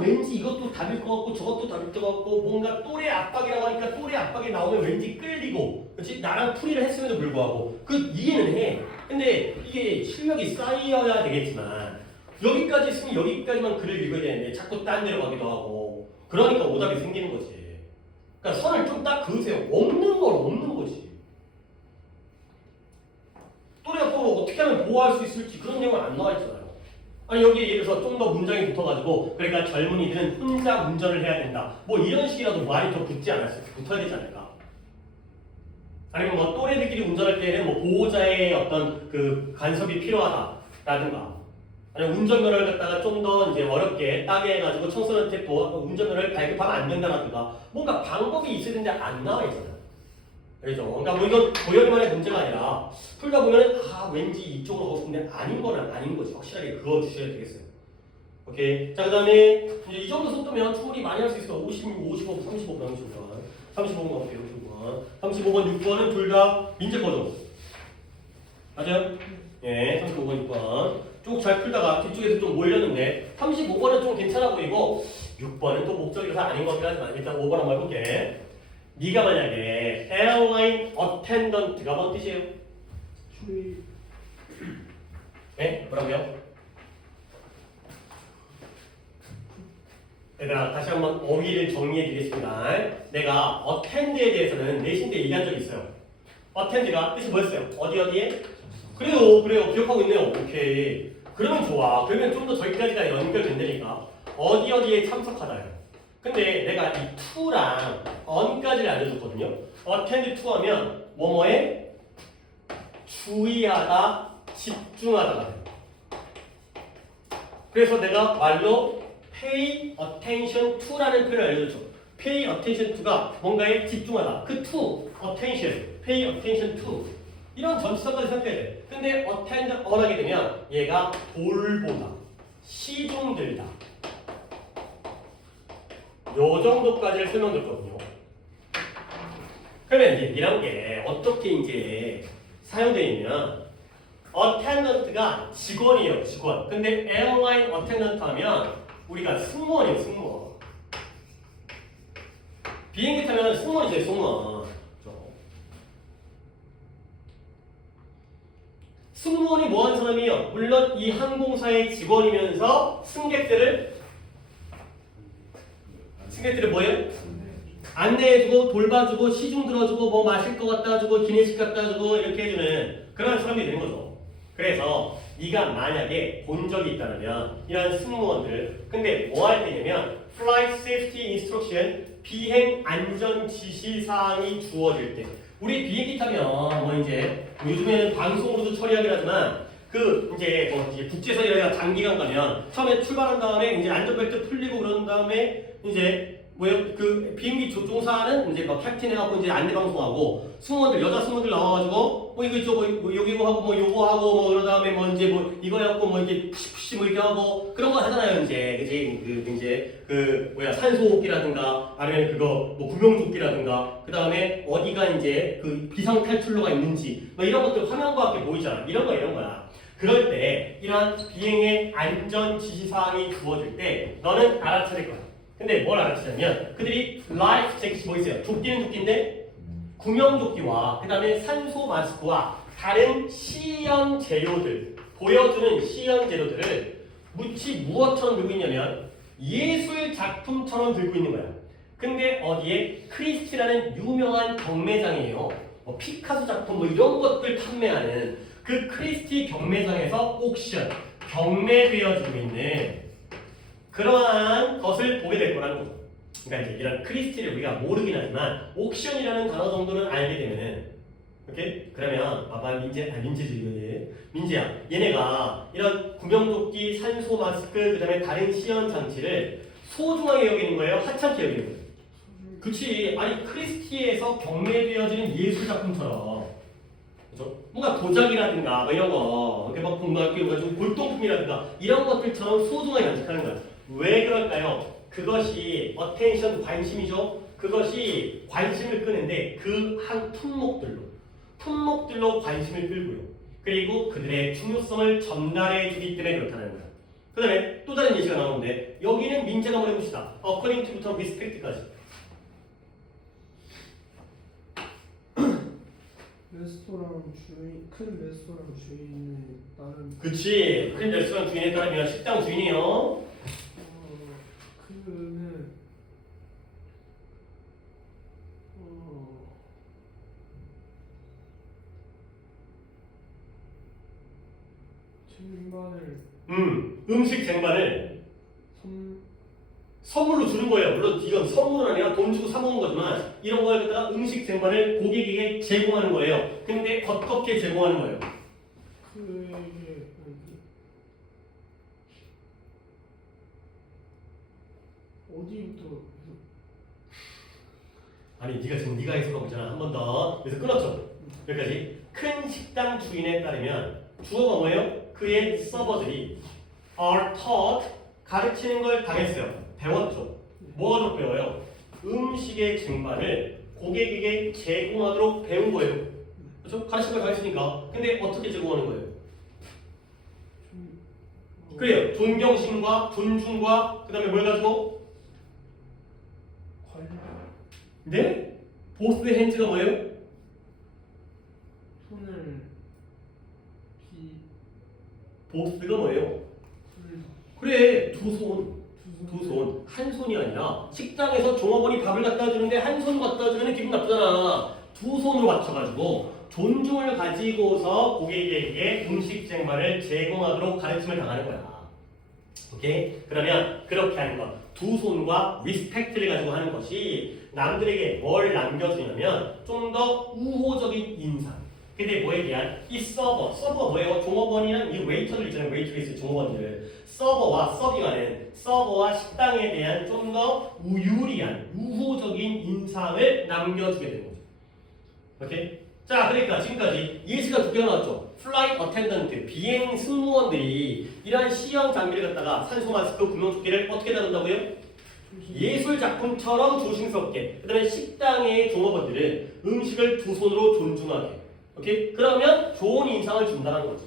왠지 이것도 답일 것 같고 저것도 답일 것 같고 뭔가 또래 압박이라고 하니까 또래 압박이 나오면 왠지 끌리고 그렇지? 나랑 풀이를 했음에도 불구하고 그 이해는 해. 근데 이게 실력이 쌓여야 되겠지만 여기까지 있으면 여기까지만 글을 읽어야 되는데 자꾸 딴 데로 가기도 하고 그러니까 오답이 생기는 거지. 그러니까 선을 좀 딱 그으세요. 없는 건 없는 거지. 또래 압박을 어떻게 하면 보호할 수 있을지 그런 내용은 안 나와 있잖아요. 아니 여기 예를 들어서 좀 더 문장이 붙어가지고 그러니까 젊은이들은 혼자 운전을 해야 된다. 뭐 이런 식이라도 말이 더 붙지 않았어요. 붙어야 되지 않을까? 아니면 뭐 또래들끼리 운전할 때는 뭐 보호자의 어떤 그 간섭이 필요하다라든가 아니면 운전면허를 갖다가 좀 더 이제 어렵게 따게 해가지고 청소년한테 운전면허를 발급하면 안 된다라든가 뭔가 방법이 있어야 되는데 안 나와 있잖아요. 그렇죠? 그러니까 뭐 이건 고열만의 문제가 아니라 풀다 보면 왠지 이쪽으로 가고 싶은데 아닌 거는 아닌 거지. 확실하게 그어 주셔야 되겠어요. 오케이. 자, 그 다음에 이제 이 정도 속도면 충분히 많이 할 수 있어요. 55, 35번, 35번 갈게요. 35번, 6번은 둘 다 민재 거죠. 맞아요? 예, 35번, 6번. 쭉 잘 풀다가 뒤쪽에서 좀 몰렸는데 35번은 좀 괜찮아 보이고 6번은 또 목적이라서 아닌 것 같긴 하지만 일단 5번 한번 해볼게. 네가 만약에 에어라인 어텐던트가 뭔 뜻이에요? 주의 네? 뭐라고요? 얘들아 다시 한번 어휘를 정리해 드리겠습니다. 내가 어텐드에 대해서는 내신 때 얘기한 적이 있어요. 어텐드가 뜻이 뭐였어요? 어디에? 그래요 기억하고 있네요. 오케이. 그러면 좋아. 그러면 좀 더 저기까지가 연결된다니까. 어디에 참석하다요. 근데 내가 이 to랑 on까지를 알려줬거든요. attend to 하면 뭐뭐에 주의하다, 집중하다가 돼요. 그래서 내가 말로 pay attention to라는 표현을 알려줬죠. pay attention to가 뭔가에 집중하다. 그 to, attention, pay attention to 이런 전치사까지 생각해야 돼. 근데 attend on 하게 되면 얘가 돌보다, 시중들다 요 정도까지를 설명드렸거든요. 그러면 이제 이런 게 어떻게 이제 사용되냐면 attendant가 직원이에요, 직원. 근데 airline attendant 하면 우리가 승무원이에요, 승무원. 비행기 타면 승무원이죠, 승무원. 승무원이 뭐 하는 사람이에요? 물론 이 항공사의 직원이면서 승객들을 뭐예요? 안내해주고 돌봐주고 시중 들어주고 뭐 마실 거 갖다 주고 기내식 갖다 주고 이렇게 해주는 그런 사람이 되는 거죠. 그래서 네가 만약에 본 적이 있다면 이런 승무원들 근데 뭐 할 때냐면 Flight Safety Instruction 비행 안전 지시 사항이 주어질 때 우리 비행기 타면 뭐 이제 요즘에는 방송으로도 처리하긴 하지만 그 이제 뭐 이제 국제선이라 장기간 가면 처음에 출발한 다음에 이제 안전벨트 풀리고 그런 다음에 이제 뭐요 그 비행기 조종사는 이제 막 캡틴 해갖고 이제 안내 방송하고 승무원들 여자 승무원들 나와가지고 뭐 이거 있죠 뭐 여기 이거 하고 뭐 요거 하고 뭐 그런 다음에 뭐 이제 뭐 이거 해갖고 뭐 이렇게 푸시푸시 뭐 이렇게 하고 그런 거 하잖아요 이제 그지 그 이제 그 뭐야 산소호흡기라든가 아니면 그거 뭐 구명조끼라든가 그 다음에 어디가 이제 그 비상 탈출로가 있는지 뭐 이런 것들 화면과 함께 보이잖아 이런 거야. 그럴 때 이러한 비행의 안전 지시 사항이 주어질 때 너는 알아차릴 거야. 근데 뭘 알아차냐면 그들이 라이프 재킷이 뭐 있어요? 조끼는 조끼인데 구명조끼와 그 다음에 산소 마스크와 다른 시연 재료들 보여주는 시연 재료들을 무엇처럼 들고 있냐면 예술 작품처럼 들고 있는 거야. 근데 어디에 크리스티라는 유명한 경매장이에요. 뭐 피카소 작품 뭐 이런 것들 판매하는 그 크리스티 경매장에서 옥션 경매되어지고 있는 그러한 것을 보게 될 거라는 거죠. 그러니까 이제 이런 크리스티를 우리가 모르긴 하지만 옥션이라는 단어 정도는 알게 되면은 오케이? 그러면 봐봐 민재지 민지야, 얘네가 이런 구명조끼, 산소 마스크, 그 다음에 다른 시연 장치를 소중하게 여기는 거예요? 하찮게 여기는 거예요? 그치. 아니, 크리스티에서 경매되어지는 예술 작품처럼. 그죠? 뭔가 도자기라든가 뭐 이런 거, 이렇게 막 공부할 뭐 좀 골동품이라든가 이런 것들처럼 소중하게 간직하는 거야. 왜 그럴까요? 그것이 어텐션, 관심이죠? 그것이 관심을 끄는데 그 한 품목들로 관심을 끌고요. 그리고 그들의 중요성을 전달해 주기 때문에 그렇다는 거야. 그 다음에 또 다른 예시가 나오는데 여기는 민재가 한번 해봅시다. according to부터 respect까지. 레스토랑 주인, 큰 레스토랑 주인에 따른 그치. 큰 레스토랑 주인에 따르면 식당 주인이요. 그는 쟁반을 음식 쟁반을 선 선물로 주는 거예요. 물론 이건 선물은 아니라 돈 주고 사 먹는 거지만 이런 거에 갖다가 음식 쟁반을 고객에게 제공하는 거예요. 근데 어떻게 제공하는 거예요? 그에게 어디부터 아니 네가 지금 네가 해석하고 있잖아. 한 번 더. 그래서 끊었죠. 여기까지. 큰 식당 주인에 따르면 주어가 뭐예요? 그의 서버들이 are taught 가르치는 걸 당했어요. 배웠죠. 뭐하도록 배워요? 음식의 쟁반을 고객에게 제공하도록 배운 거예요. 그렇죠? 가르치는 걸 당했으니까. 근데 어떻게 제공하는 거예요? 그래요. 존경심과 존중과 그 다음에 뭘 가지고? 관리 네? 보스 핸즈가 뭐예요? 손을 비 보스가 뭐예요? 불 그래, 두 손. 두 두 손. 한 손이 아니라 식당에서 종업원이 밥을 갖다 주는데 한 손 갖다 주면 기분 나쁘잖아. 두 손으로 맞춰가지고 존중을 가지고서 고객에게 음식 쟁반을 제공하도록 가르침을 당하는 거야. 오케이? 그러면 그렇게 하는 것. 두 손과 리스펙트를 가지고 하는 것이 남들에게 뭘 남겨주냐면 좀 더 우호적인 인상. 근데 뭐에 대한 이 서버가 뭐예요? 종업원이랑 이 웨이터들 있잖아요. 웨이트리스 종업원들. 서버와 서빙하는 서버와 식당에 대한 좀 더 유리한 우호적인 인상을 남겨주게 되는 거죠. 오케이? 자, 그러니까 지금까지 예시가 두 개가 나왔죠. 플라이트 어텐던트, 비행 승무원들이 이러한 시험 장비를 갖다가 산소 마스크, 구명조끼를 어떻게 다룬다고요? 예술 작품처럼 조심스럽게. 그 다음에 식당의 종업원들은 음식을 두 손으로 존중하게. 오케이? 그러면 좋은 인상을 준다는 거지.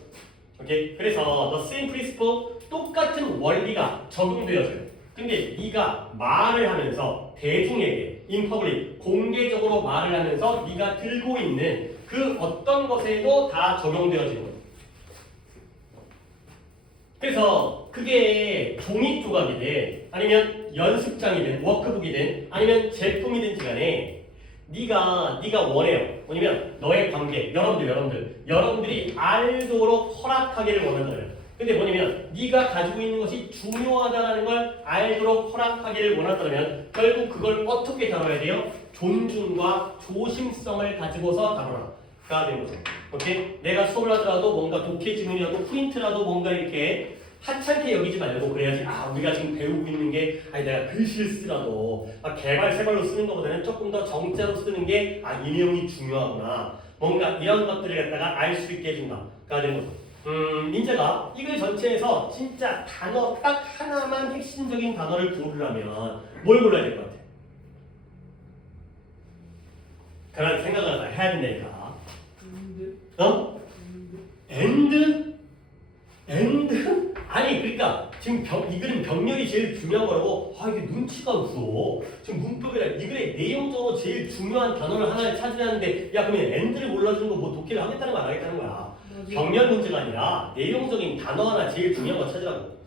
오케이? 그래서 the same principle, 똑같은 원리가 적용되어져요. 근데 네가 말을 하면서 대중에게 in public, 공개적으로 말을 하면서 네가 들고 있는 그 어떤 것에도 다 적용되어지는 거예요. 그래서 그게 종이 조각이든 아니면 연습장이든 워크북이든 아니면 제품이든지 간에 네가 원해요. 뭐냐면 너의 관계, 여러분들이 알도록 허락하기를 원한다면. 근데 뭐냐면 네가 가지고 있는 것이 중요하다는 걸 알도록 허락하기를 원한다면 결국 그걸 어떻게 다뤄야 돼요? 존중과 조심성을 가지고서 다뤄라가 되는 거죠. 오케이? 내가 수업을 하더라도 뭔가 독해 지문이라도 프린트라도 뭔가 이렇게 하찮게 여기지 말고 그래야지. 아, 우리가 지금 배우고 있는 게 아니 내가 글씨를 쓰라도 개발 세발로 쓰는 것보다는 조금 더 정자로 쓰는 게 이 내용이 중요하구나. 뭔가 이런 것들을 갖다가 알 수 있게 해준다가 되는 거죠. 민재가 이 글 전체에서 진짜 단어 딱 하나만 핵심적인 단어를 고르라면 뭘 골라야 될 것 같아? 그런 생각을 해야 된다니까. 어? 엔드? 아니 그러니까 지금 이 글은 병렬이 제일 중요한 거라고. 이게 눈치가 없어. 지금 문법이라 이 글의 내용적으로 제일 중요한 단어를 하나를 찾으려는데 야 그러면 엔드를 몰라주는 거 뭐 독해를 하겠다는 거 안 하겠다는 거야. 병렬 문제가 아니라 내용적인 단어 하나 제일 중요한 거 찾으라고.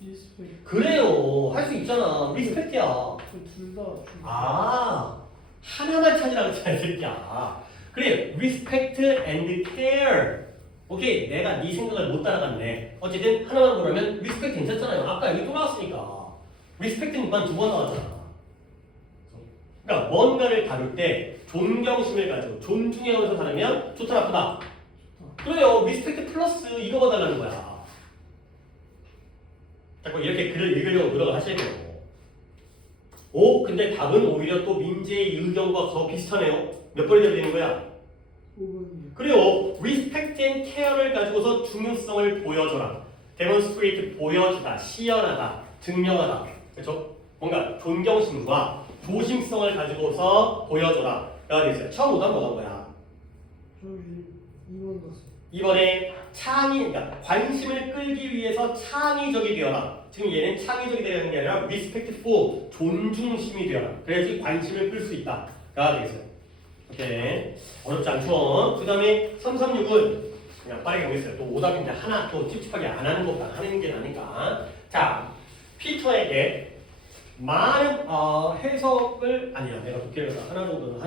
리스펙트 그래요. 할 수 있잖아. 리스펙트야. 둘다 하나만 찾으라고 했잖아, 이 새끼야. 그래, respect and care. 오케이, 내가 네 생각을 못 따라갔네. 어쨌든 하나만 보라면 respect 괜찮잖아요. 아까 여기 또 나왔으니까. respect는 만 두 번 나왔잖아. 그러니까 뭔가를 다룰 때 존경심을 가지고 존중하면서 다루면 좋다 나쁘다. 그래요. respect 플러스 이거 봐달라는 거야. 자꾸 이렇게 글을 읽으려고 노력을 하셔야 돼요. 오, 근데 답은 오히려 또 민재의 의견과 더 비슷하네요. 몇 번이 되는 거야? 5번이요. 그래요. respect and care를 가지고서 중요성을 보여줘라. demonstrate 보여주다, 시연하다, 증명하다. 그렇죠? 뭔가 존경심과 조심성을 가지고서 보여줘라. 라고 되어 있어요. 처음 오답 뭐가 거야? 저 2번 갔어요. 이번에 창의, 그러니까 관심을 끌기 위해서 창의적이 되어라. 지금 얘는 창의적이 되는 게 아니라 respectful, 존중심이 되어라. 그래야지 관심을 끌 수 있다. 라고 되어 있어요. 오케이. 어렵지 않죠? 그 다음에 336은 그냥 빠르게 보겠어요. 또 오답인데 하나 또 찝찝하게 안 하는 것보다 하는 게 나니까. 자, 피터에게 많은 해석을 아니야. 내가 두께를 하나 정도는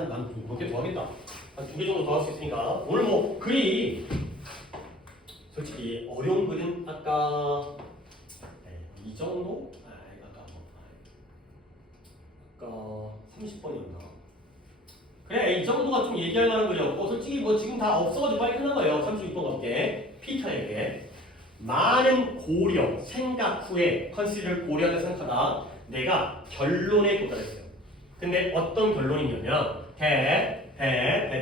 몇 개 더 하겠다. 한 2개 정도 더 할 수 있으니까. 오늘 뭐 글이 솔직히 어려운 글은 아까 이 정도? 아까 30번이었나? 그래 이 정도가 좀 얘기할 만한 글이었고 솔직히 뭐 지금 다 없어가지고 빨리 끝난 거예요. 36번밖에. 피터에게 많은 고려, 생각 후에 컨시드를 고려하다 생각하다 내가 결론에 도달했어요. 근데 어떤 결론이냐면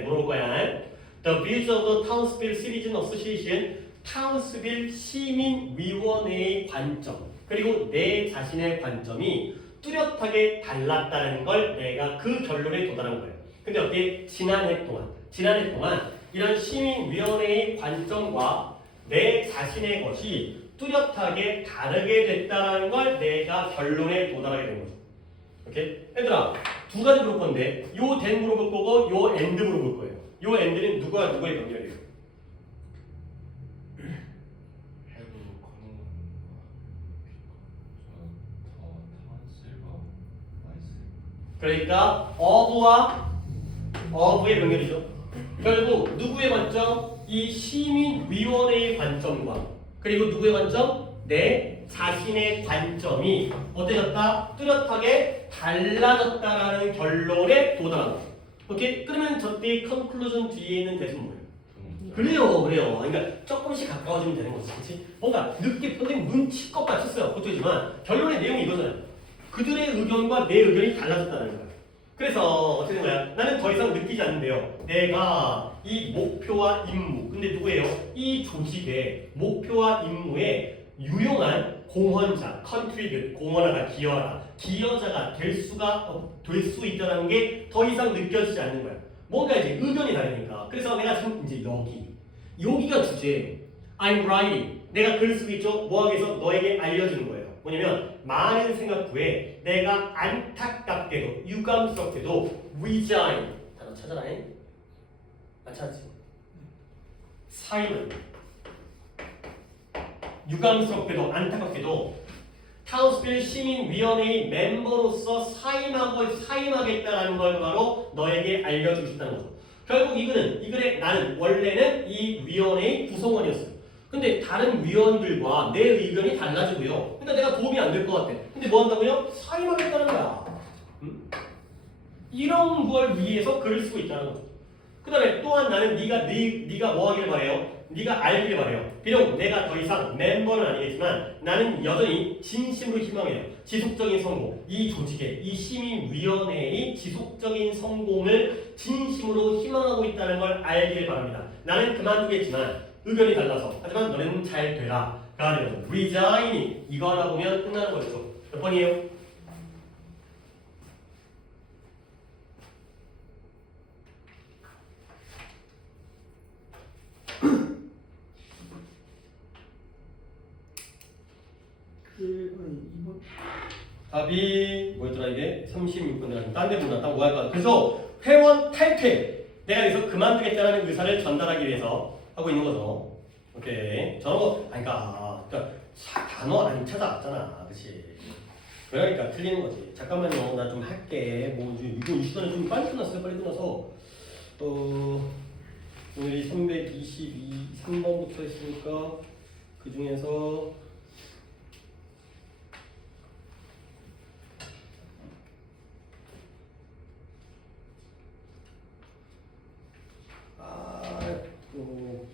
물어볼 거야. The views of the Townsville Citizen Association, 타운스빌 시민위원회의 관점 그리고 내 자신의 관점이 뚜렷하게 달랐다는 걸 내가 그 결론에 도달한 거예요. 근데 어떻게 지난해 동안 이런 시민위원회의 관점과 내 자신의 것이 뚜렷하게 다르게 됐다는 걸 내가 결론에 도달하게 된 거죠. 오케이? 얘들아, 두 가지 물어볼 건데 요 then 물어볼 거고 요 and 물어볼 거예요. 요 and는 누구와 누구의 연결이에요? 해도 커는 그러니까 of의 연결이죠. 결국 누구의 관점? 이 시민위원회의 관점과 그리고 누구의 관점? 내 자신의 관점이 어때졌다? 뚜렷하게 달라졌다라는 결론에 도달한 거죠. 오케이? 그러면 저때 conclusion 뒤에 있는 대신 뭐예요? 그래요. 그러니까 조금씩 가까워지면 되는 거지, 그렇지? 뭔가 늦게 선생님 눈치껏 맞췄어요. 그렇지만 결론의 내용이 이거잖아요. 그들의 의견과 내 의견이 달라졌다는 거예요. 그래서 어떻게 된 거야? 나는 더 이상 느끼지 않는데요. 내가 이 목표와 임무, 근데 누구예요? 이 조직의 목표와 임무에 유용한 공헌자, 컨트리뷰트, 공헌하다, 기여자가 될 수 있다는 게 더 이상 느껴지지 않는 거야. 뭔가 이제 의견이 다르니까. 그래서 내가 지금 이제 여기가 주제. I'm writing. 내가 글을 쓰고 있죠. 뭐 하기 위해서 너에게 알려주는 거예요. 뭐냐면 많은 생각 후에 내가 안타깝게도 유감스럽게도 resign 단어 찾아라. 안 찾지? 사임은 유감스럽게도 안타깝게도 타운스빌 시민위원회의 멤버로서 사임하겠다라는 걸 바로 너에게 알려주고 싶다는 거죠. 결국 이 글에 나는 원래는 이 위원회의 구성원이었어요. 근데 다른 위원들과 내 의견이 달라지고요. 그러니까 내가 도움이 안 될 것 같아. 근데 뭐 한다고요? 사임하겠다는 거야. 이런 걸 위해서 글을 쓰고 있다는 거죠. 그 다음에 또한 나는 네가 뭐 하길 바래요? 네가 알길 바래요. 비록 내가 더 이상 멤버는 아니겠지만 나는 여전히 진심으로 희망해요. 지속적인 성공, 이 조직의, 이 시민위원회의 지속적인 성공을 진심으로 희망하고 있다는 걸 알길 바랍니다. 나는 그만두겠지만 의견이 달라서 하지만 너네는 잘 되라. 가 되는 거죠. resign이 이거 하나 보면 끝나는 거죠. 몇 번이에요? 아니 2번. 답이 뭐였더라 이게? 36분 내가 딴데 보다 딴 뭐 할까? 그래서 회원 탈퇴 내가 여기서 그만두겠다는 의사를 전달하기 위해서 하고 있는 거죠. 오케이. 저런 거 그러니까 단어 안 찾아왔잖아, 그렇지? 그러니까 틀리는 거지. 잠깐만요, 나 좀 할게. 뭐 이거 이 시간에 좀 빨리 끝났어요. 빨리 끝나서 오늘이 3번부터 했으니까 그 중에서 또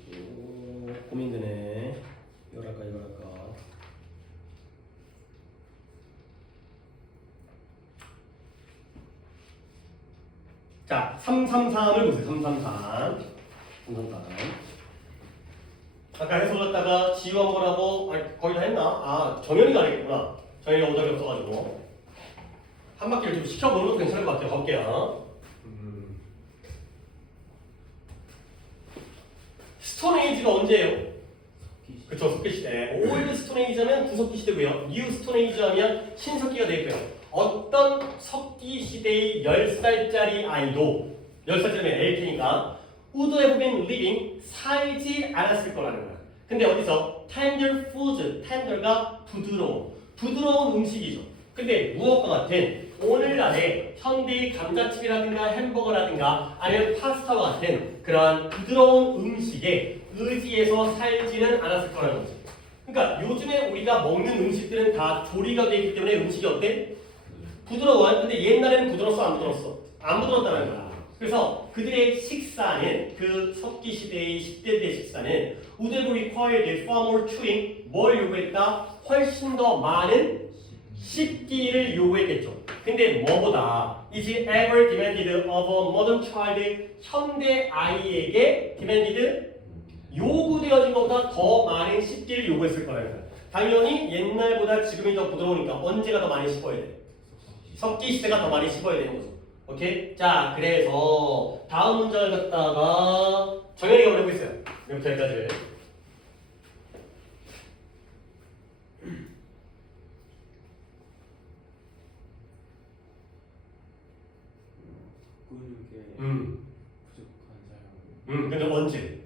자, 333을 보세요. 333. 아까 해설했다가 지우 한 번 하고 거의 다 했나? 아, 정현이가 안 했구나. 정현이가 오답이 없어가지고 한 바퀴를 좀 시켜보는 것도 괜찮을 것 같아요. 가볼게요. 스톤에이지가 언제예요? 그쵸, 석기시대. 올드 스톤에이지 하면 구석기 시대고요. 뉴 스톤에이지 하면 신석기가 되고요. 어떤 석기시대의 10살짜리 아이도 10살짜리면 LP니까 would have been living 살지 않았을 거라는 거야. 근데 어디서? tender foods, tender가 부드러운 음식이죠. 근데 무엇과 같은 오늘날의 현대의 감자칩이라든가 햄버거라든가 아니면 파스타와 같은 그러한 부드러운 음식에 의지해서 살지는 않았을 거라는 거지. 그러니까 요즘에 우리가 먹는 음식들은 다 조리가 되어 있기 때문에 음식이 어때? 부드러워. 근데 옛날에는 부드러웠어? 안 부드러웠어? 안 부드러웠다는 거야. 그래서 그들의 식사는 그 석기 시대의 10대들의 식사는 would have required far more chewing 뭘 요구했다? 훨씬 더 많은 씹기를 요구했겠죠. 근데 뭐보다 is ever demanded of a modern child 현대 아이에게 demanded 요구되어진 것보다 더 많은 씹기를 요구했을 거라는 거야. 당연히 옛날보다 지금이 더 부드러우니까 언제가 더 많이 씹어야 돼? 석기 시대가 더 많이 씹어야 되는 거죠. 오케이? 자, 그래서 다음 문장을 갖다가 정현이가 보내고 있어요. 여기부터 여기까지. 근육에 부족한 사용. 근데 언제?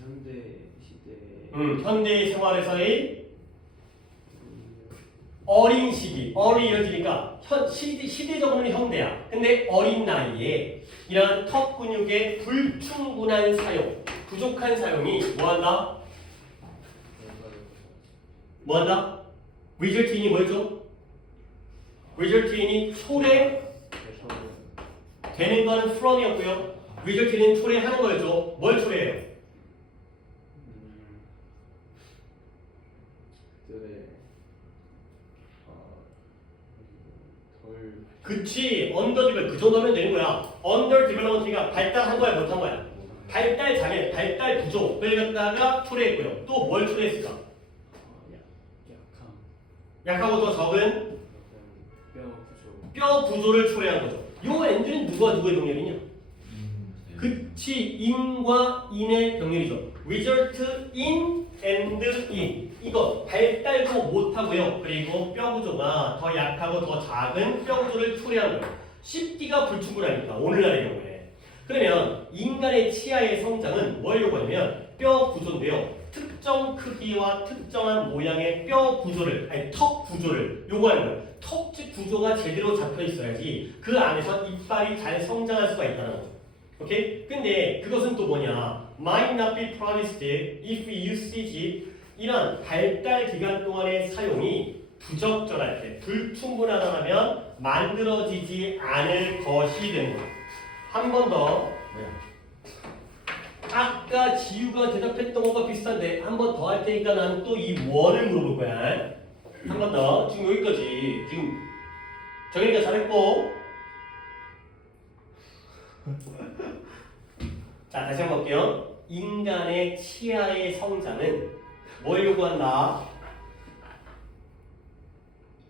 현대 시대. 현대 생활에서의 어린 시기, 어리여지니까 시대적으로는 현대야. 근데 어린 나이에 이런 턱 근육의 불충분한 사용, 부족한 사용이 뭐한다? 뭐한다? result인이 뭐였죠? result인이 초래되는 거는 from이었고요. result인은 초래하는 거였죠. 뭘 초래해요? 그치, 언더디벨 그 정도면 되는 거야. 언더디벨로먼트가 발달한 거야, 못한 거야? 발달 장애, 발달 부족을 갖다가 초래했고요. 또 뭘 초래했을까? 약하고 더 적은 뼈 부조를 초래한 거죠. 요 엔드는 누구의 병렬이냐? 그치, 인과 인의 병렬이죠. result in and in. 이거 발달도 못하고요. 그리고 뼈 구조가 더 약하고 더 작은 뼈 구조를 초래한 거예요. 씹기가 불충분하니까 오늘날의 경우에. 그러면 인간의 치아의 성장은 뭘 요구하냐면 뼈 구조인데요. 특정 크기와 특정한 모양의 뼈 구조를, 아니 턱 구조를 요구하는 거예요. 턱집 구조가 제대로 잡혀 있어야지 그 안에서 이빨이 잘 성장할 수가 있다는 거죠. 오케이? 근데 그것은 또 뭐냐? might not be produced if usage 이런 발달 기간 동안의 사용이 부적절할 때, 불충분하다면 만들어지지 않을 것이 되는 거예요. 한 번 더. 아까 지우가 대답했던 것과 비슷한데 한 번 더 할 테니까 나는 또 이 원을 물어볼 거야. 한 번 더. 지금 여기까지. 지금 정현이가 잘했고. 자, 다시 한번 볼게요. 인간의 치아의 성장은 뭘 요구한다?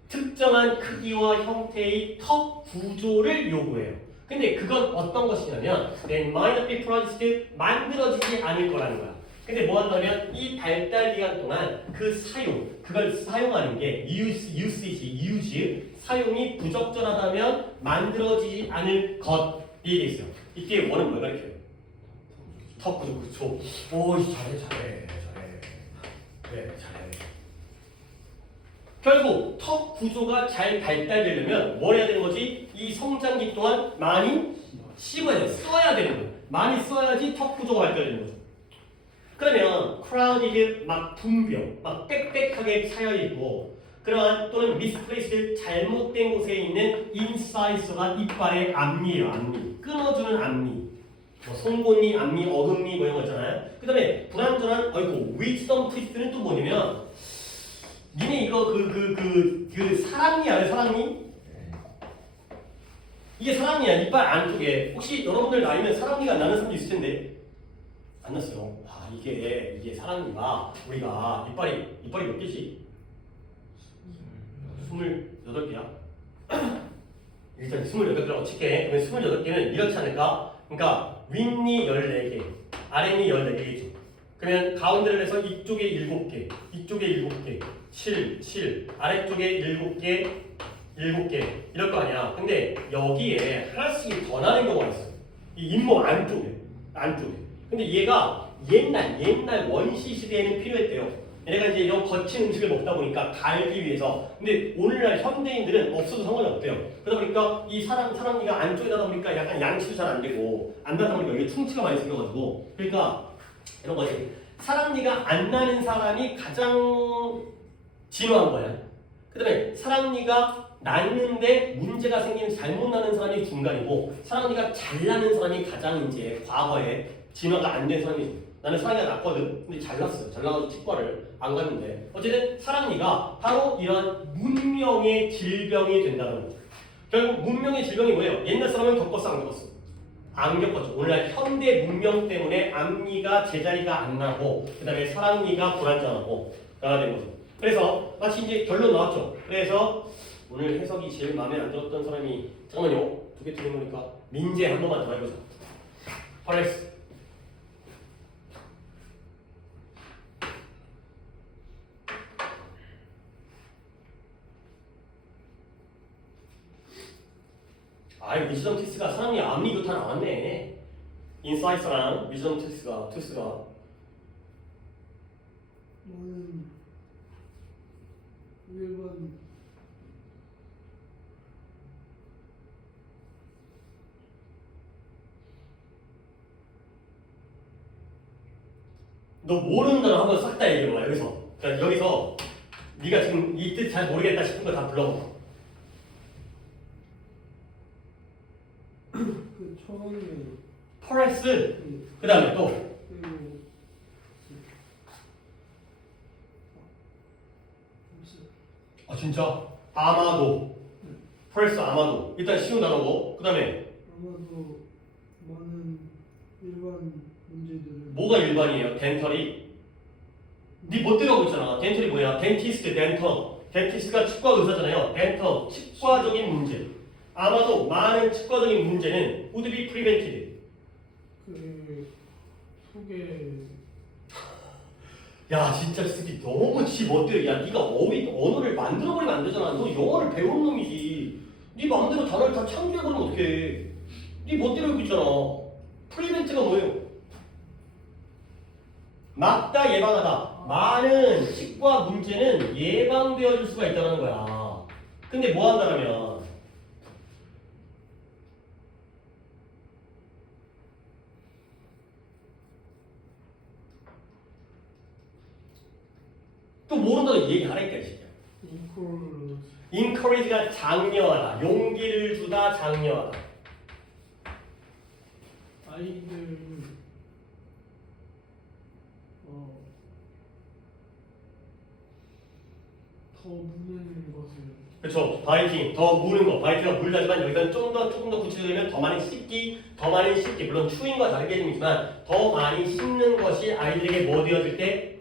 특정한 크기와 형태의 턱 구조를 요구해요. 근데 그건 어떤 것이냐면 then might not be produced 만들어지지 않을 거라는 거야. 근데 뭐 한다면 이 발달 기간 동안 그 사용, 그걸 사용하는 게 usage, 사용이 부적절하다면 만들어지지 않을 것이 돼 있어요. 이게 원은 뭘 가리켜요? 턱 구조, 그쵸? 오, 잘해. 네, 잘해. 결국 턱 구조가 잘 발달되려면 뭘 해야 되는 거지? 이 성장기 동안 많이 씹어야 돼. 써야 되는 거야. 많이 써야지 턱 구조가 발달되는 거죠. 그러면 crowded 막 붐벼, 막 빽빽하게 차여 있고 그러한 또는 misplaced 잘못된 곳에 있는 incisors 이빨의 앞니예요. 앞니. 끊어주는 앞니. 뭐 송곳니, 앞니, 어금니 뭐 이런 거 있잖아요. 그 다음에 불완전한 wisdom twist는 또 뭐냐면 니네 이거 그 사랑니 알아요? 사랑니? 이게 사랑니야. 이빨 안쪽에. 혹시 여러분들 나이면 사랑니가 안 나는 사람도 있을 텐데 안 났어요. 아 이게 사랑니가 우리가 이빨이 몇 개지? 28개야. 일단 28개라고 칠게. 그러면 28개는 이렇지 않을까? 그러니까 윗니 14개, 아랫니 14개겠죠. 그러면 가운데를 해서 이쪽에 7개, 이쪽에 7개, 7, 아래쪽에 7개, 7개 이럴 거 아니야. 근데 여기에 하나씩 더 나는 경우가 있어. 이 잇몸 안쪽에. 근데 얘가 옛날 원시 시대에는 필요했대요. 얘가 이제 이런 거친 음식을 먹다 보니까 갈기 위해서. 근데 오늘날 현대인들은 없어도 상관이 없대요. 그러다 보니까 이 사랑니가 안쪽에 나다 보니까 약간 양치도 잘 안 되고 안 나다 보니까 이게 충치가 많이 생겨가지고. 그러니까 이런 거지. 사랑니가 안 나는 사람이 가장 진화한 거야. 그다음에 사랑니가 났는데 문제가 생기는 잘못 나는 사람이 중간이고, 사랑니가 잘 나는 사람이 가장 이제 과거에 진화가 안 된 사람이. 나는 사랑니가 났거든. 근데 잘 났어요. 잘 나가서 치과를 안 갔는데. 어쨌든 사랑니가 바로 이런 문명의 질병이 된다는 거죠. 결국 문명의 질병이 뭐예요? 옛날 사람은 겪었어, 안 겪었어? 안 겪었죠. 오늘날 현대 문명 때문에 앞니가 제자리가 안 나고, 그 다음에 사랑니가 불안정하고 가 된 거죠. 그래서 마치 이제 결론 나왔죠. 그래서 오늘 해석이 제일 마음에 안 들었던 사람이, 잠깐만요. 2개 틀린 거니까 민재 한 번만 더 해보자. 퍼렉스. 아이, 위즈덤 티스가 사랑니 앞니도 다 나왔네. 인사이트랑 위즈덤 티스가 나는 일반 너 모르는 단어 한번 싹 다 얘기해봐. 여기서 네가 지금 이 뜻 잘 모르겠다 싶은 거 다 불러봐. 그 처음에 퍼렉스. 그 다음에 또 그리고 아 진짜? 아마도. 퍼렉스 아마도. 일단 쉬운 단어고. 그 다음에 아마도 많은 일반 문제들은 뭐가 일반이에요? 덴털이. 네 멋대로 하고 있잖아. 덴털이 뭐야? 덴티스트, 덴터. 덴티스트가 치과 의사잖아요. 덴터, 치과적인 문제. 아마도 많은 치과적인 문제는 would be prevented. 그 속에 야 진짜 새끼 너무 지 멋대로. 야 네가 언어를 만들어버리면 안 되잖아. 너 영어를 배운 놈이지. 네 마음대로 단어를 다 창조해버리면 어떡해. 네 멋대로 하고 있잖아. 프리벤트가 뭐예요? 막다, 예방하다. 많은 치과 문제는 예방되어질 수가 있다는 거야. 근데 뭐 한다면 또 모른다고 얘기하라니까 이 새끼야. encourage가 장려하다, 용기를 주다, 장려하다. 아이들 더 무는 것을 그렇죠. 바이팅, 더 무는 거. 바이팅가 물다지만 여기서는 조금 더 구체적이면 더 많이 씹기. 물론 추임과 다르게 좀 있지만 더 많이 씹는 것이 아이들에게 뭐 되어질 때?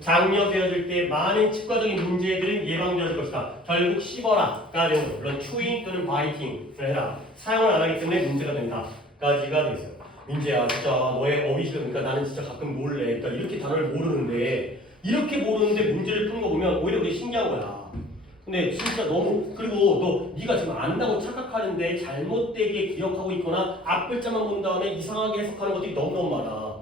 장려되어질 때 많은 치과적인 문제들은 예방되어질 것이다. 결국 씹어라가 되는 거죠. 물론 추임 또는 바이팅을 해라. 사용을 안 하기 때문에 문제가 된다까지가 돼 있어요. 민재야, 진짜 너의 어휘 실력이니까 나는 진짜 가끔 몰래. 그러니까 이렇게 단어를 모르는데 문제를 푸는 거 보면 오히려 그게 신기한 거야. 근데 진짜 너무, 그리고 네가 지금 안다고 착각하는데 잘못되게 기억하고 있거나 앞글자만 본 다음에 이상하게 해석하는 것들이 너무너무 많아.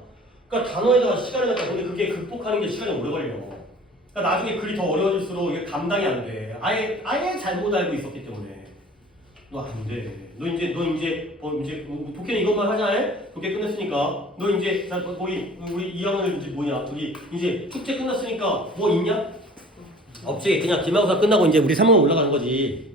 그러니까 단어에다가 시간을 갖다. 근데 그게 극복하는 게 시간이 오래 걸려. 그러니까 나중에 글이 더 어려워질수록 이게 감당이 안 돼. 아예 잘못 알고 있었기 때문에. 너 안 돼. 너 이제 독해는 이것만 하자. 독해 끝났으니까 너 이제 거기 우리 2학년 이제 뭐냐? 저기 이제 축제 끝났으니까 뭐 있냐? 없지. 그냥 기말고사 끝나고 이제 우리 3학년 올라가는 거지.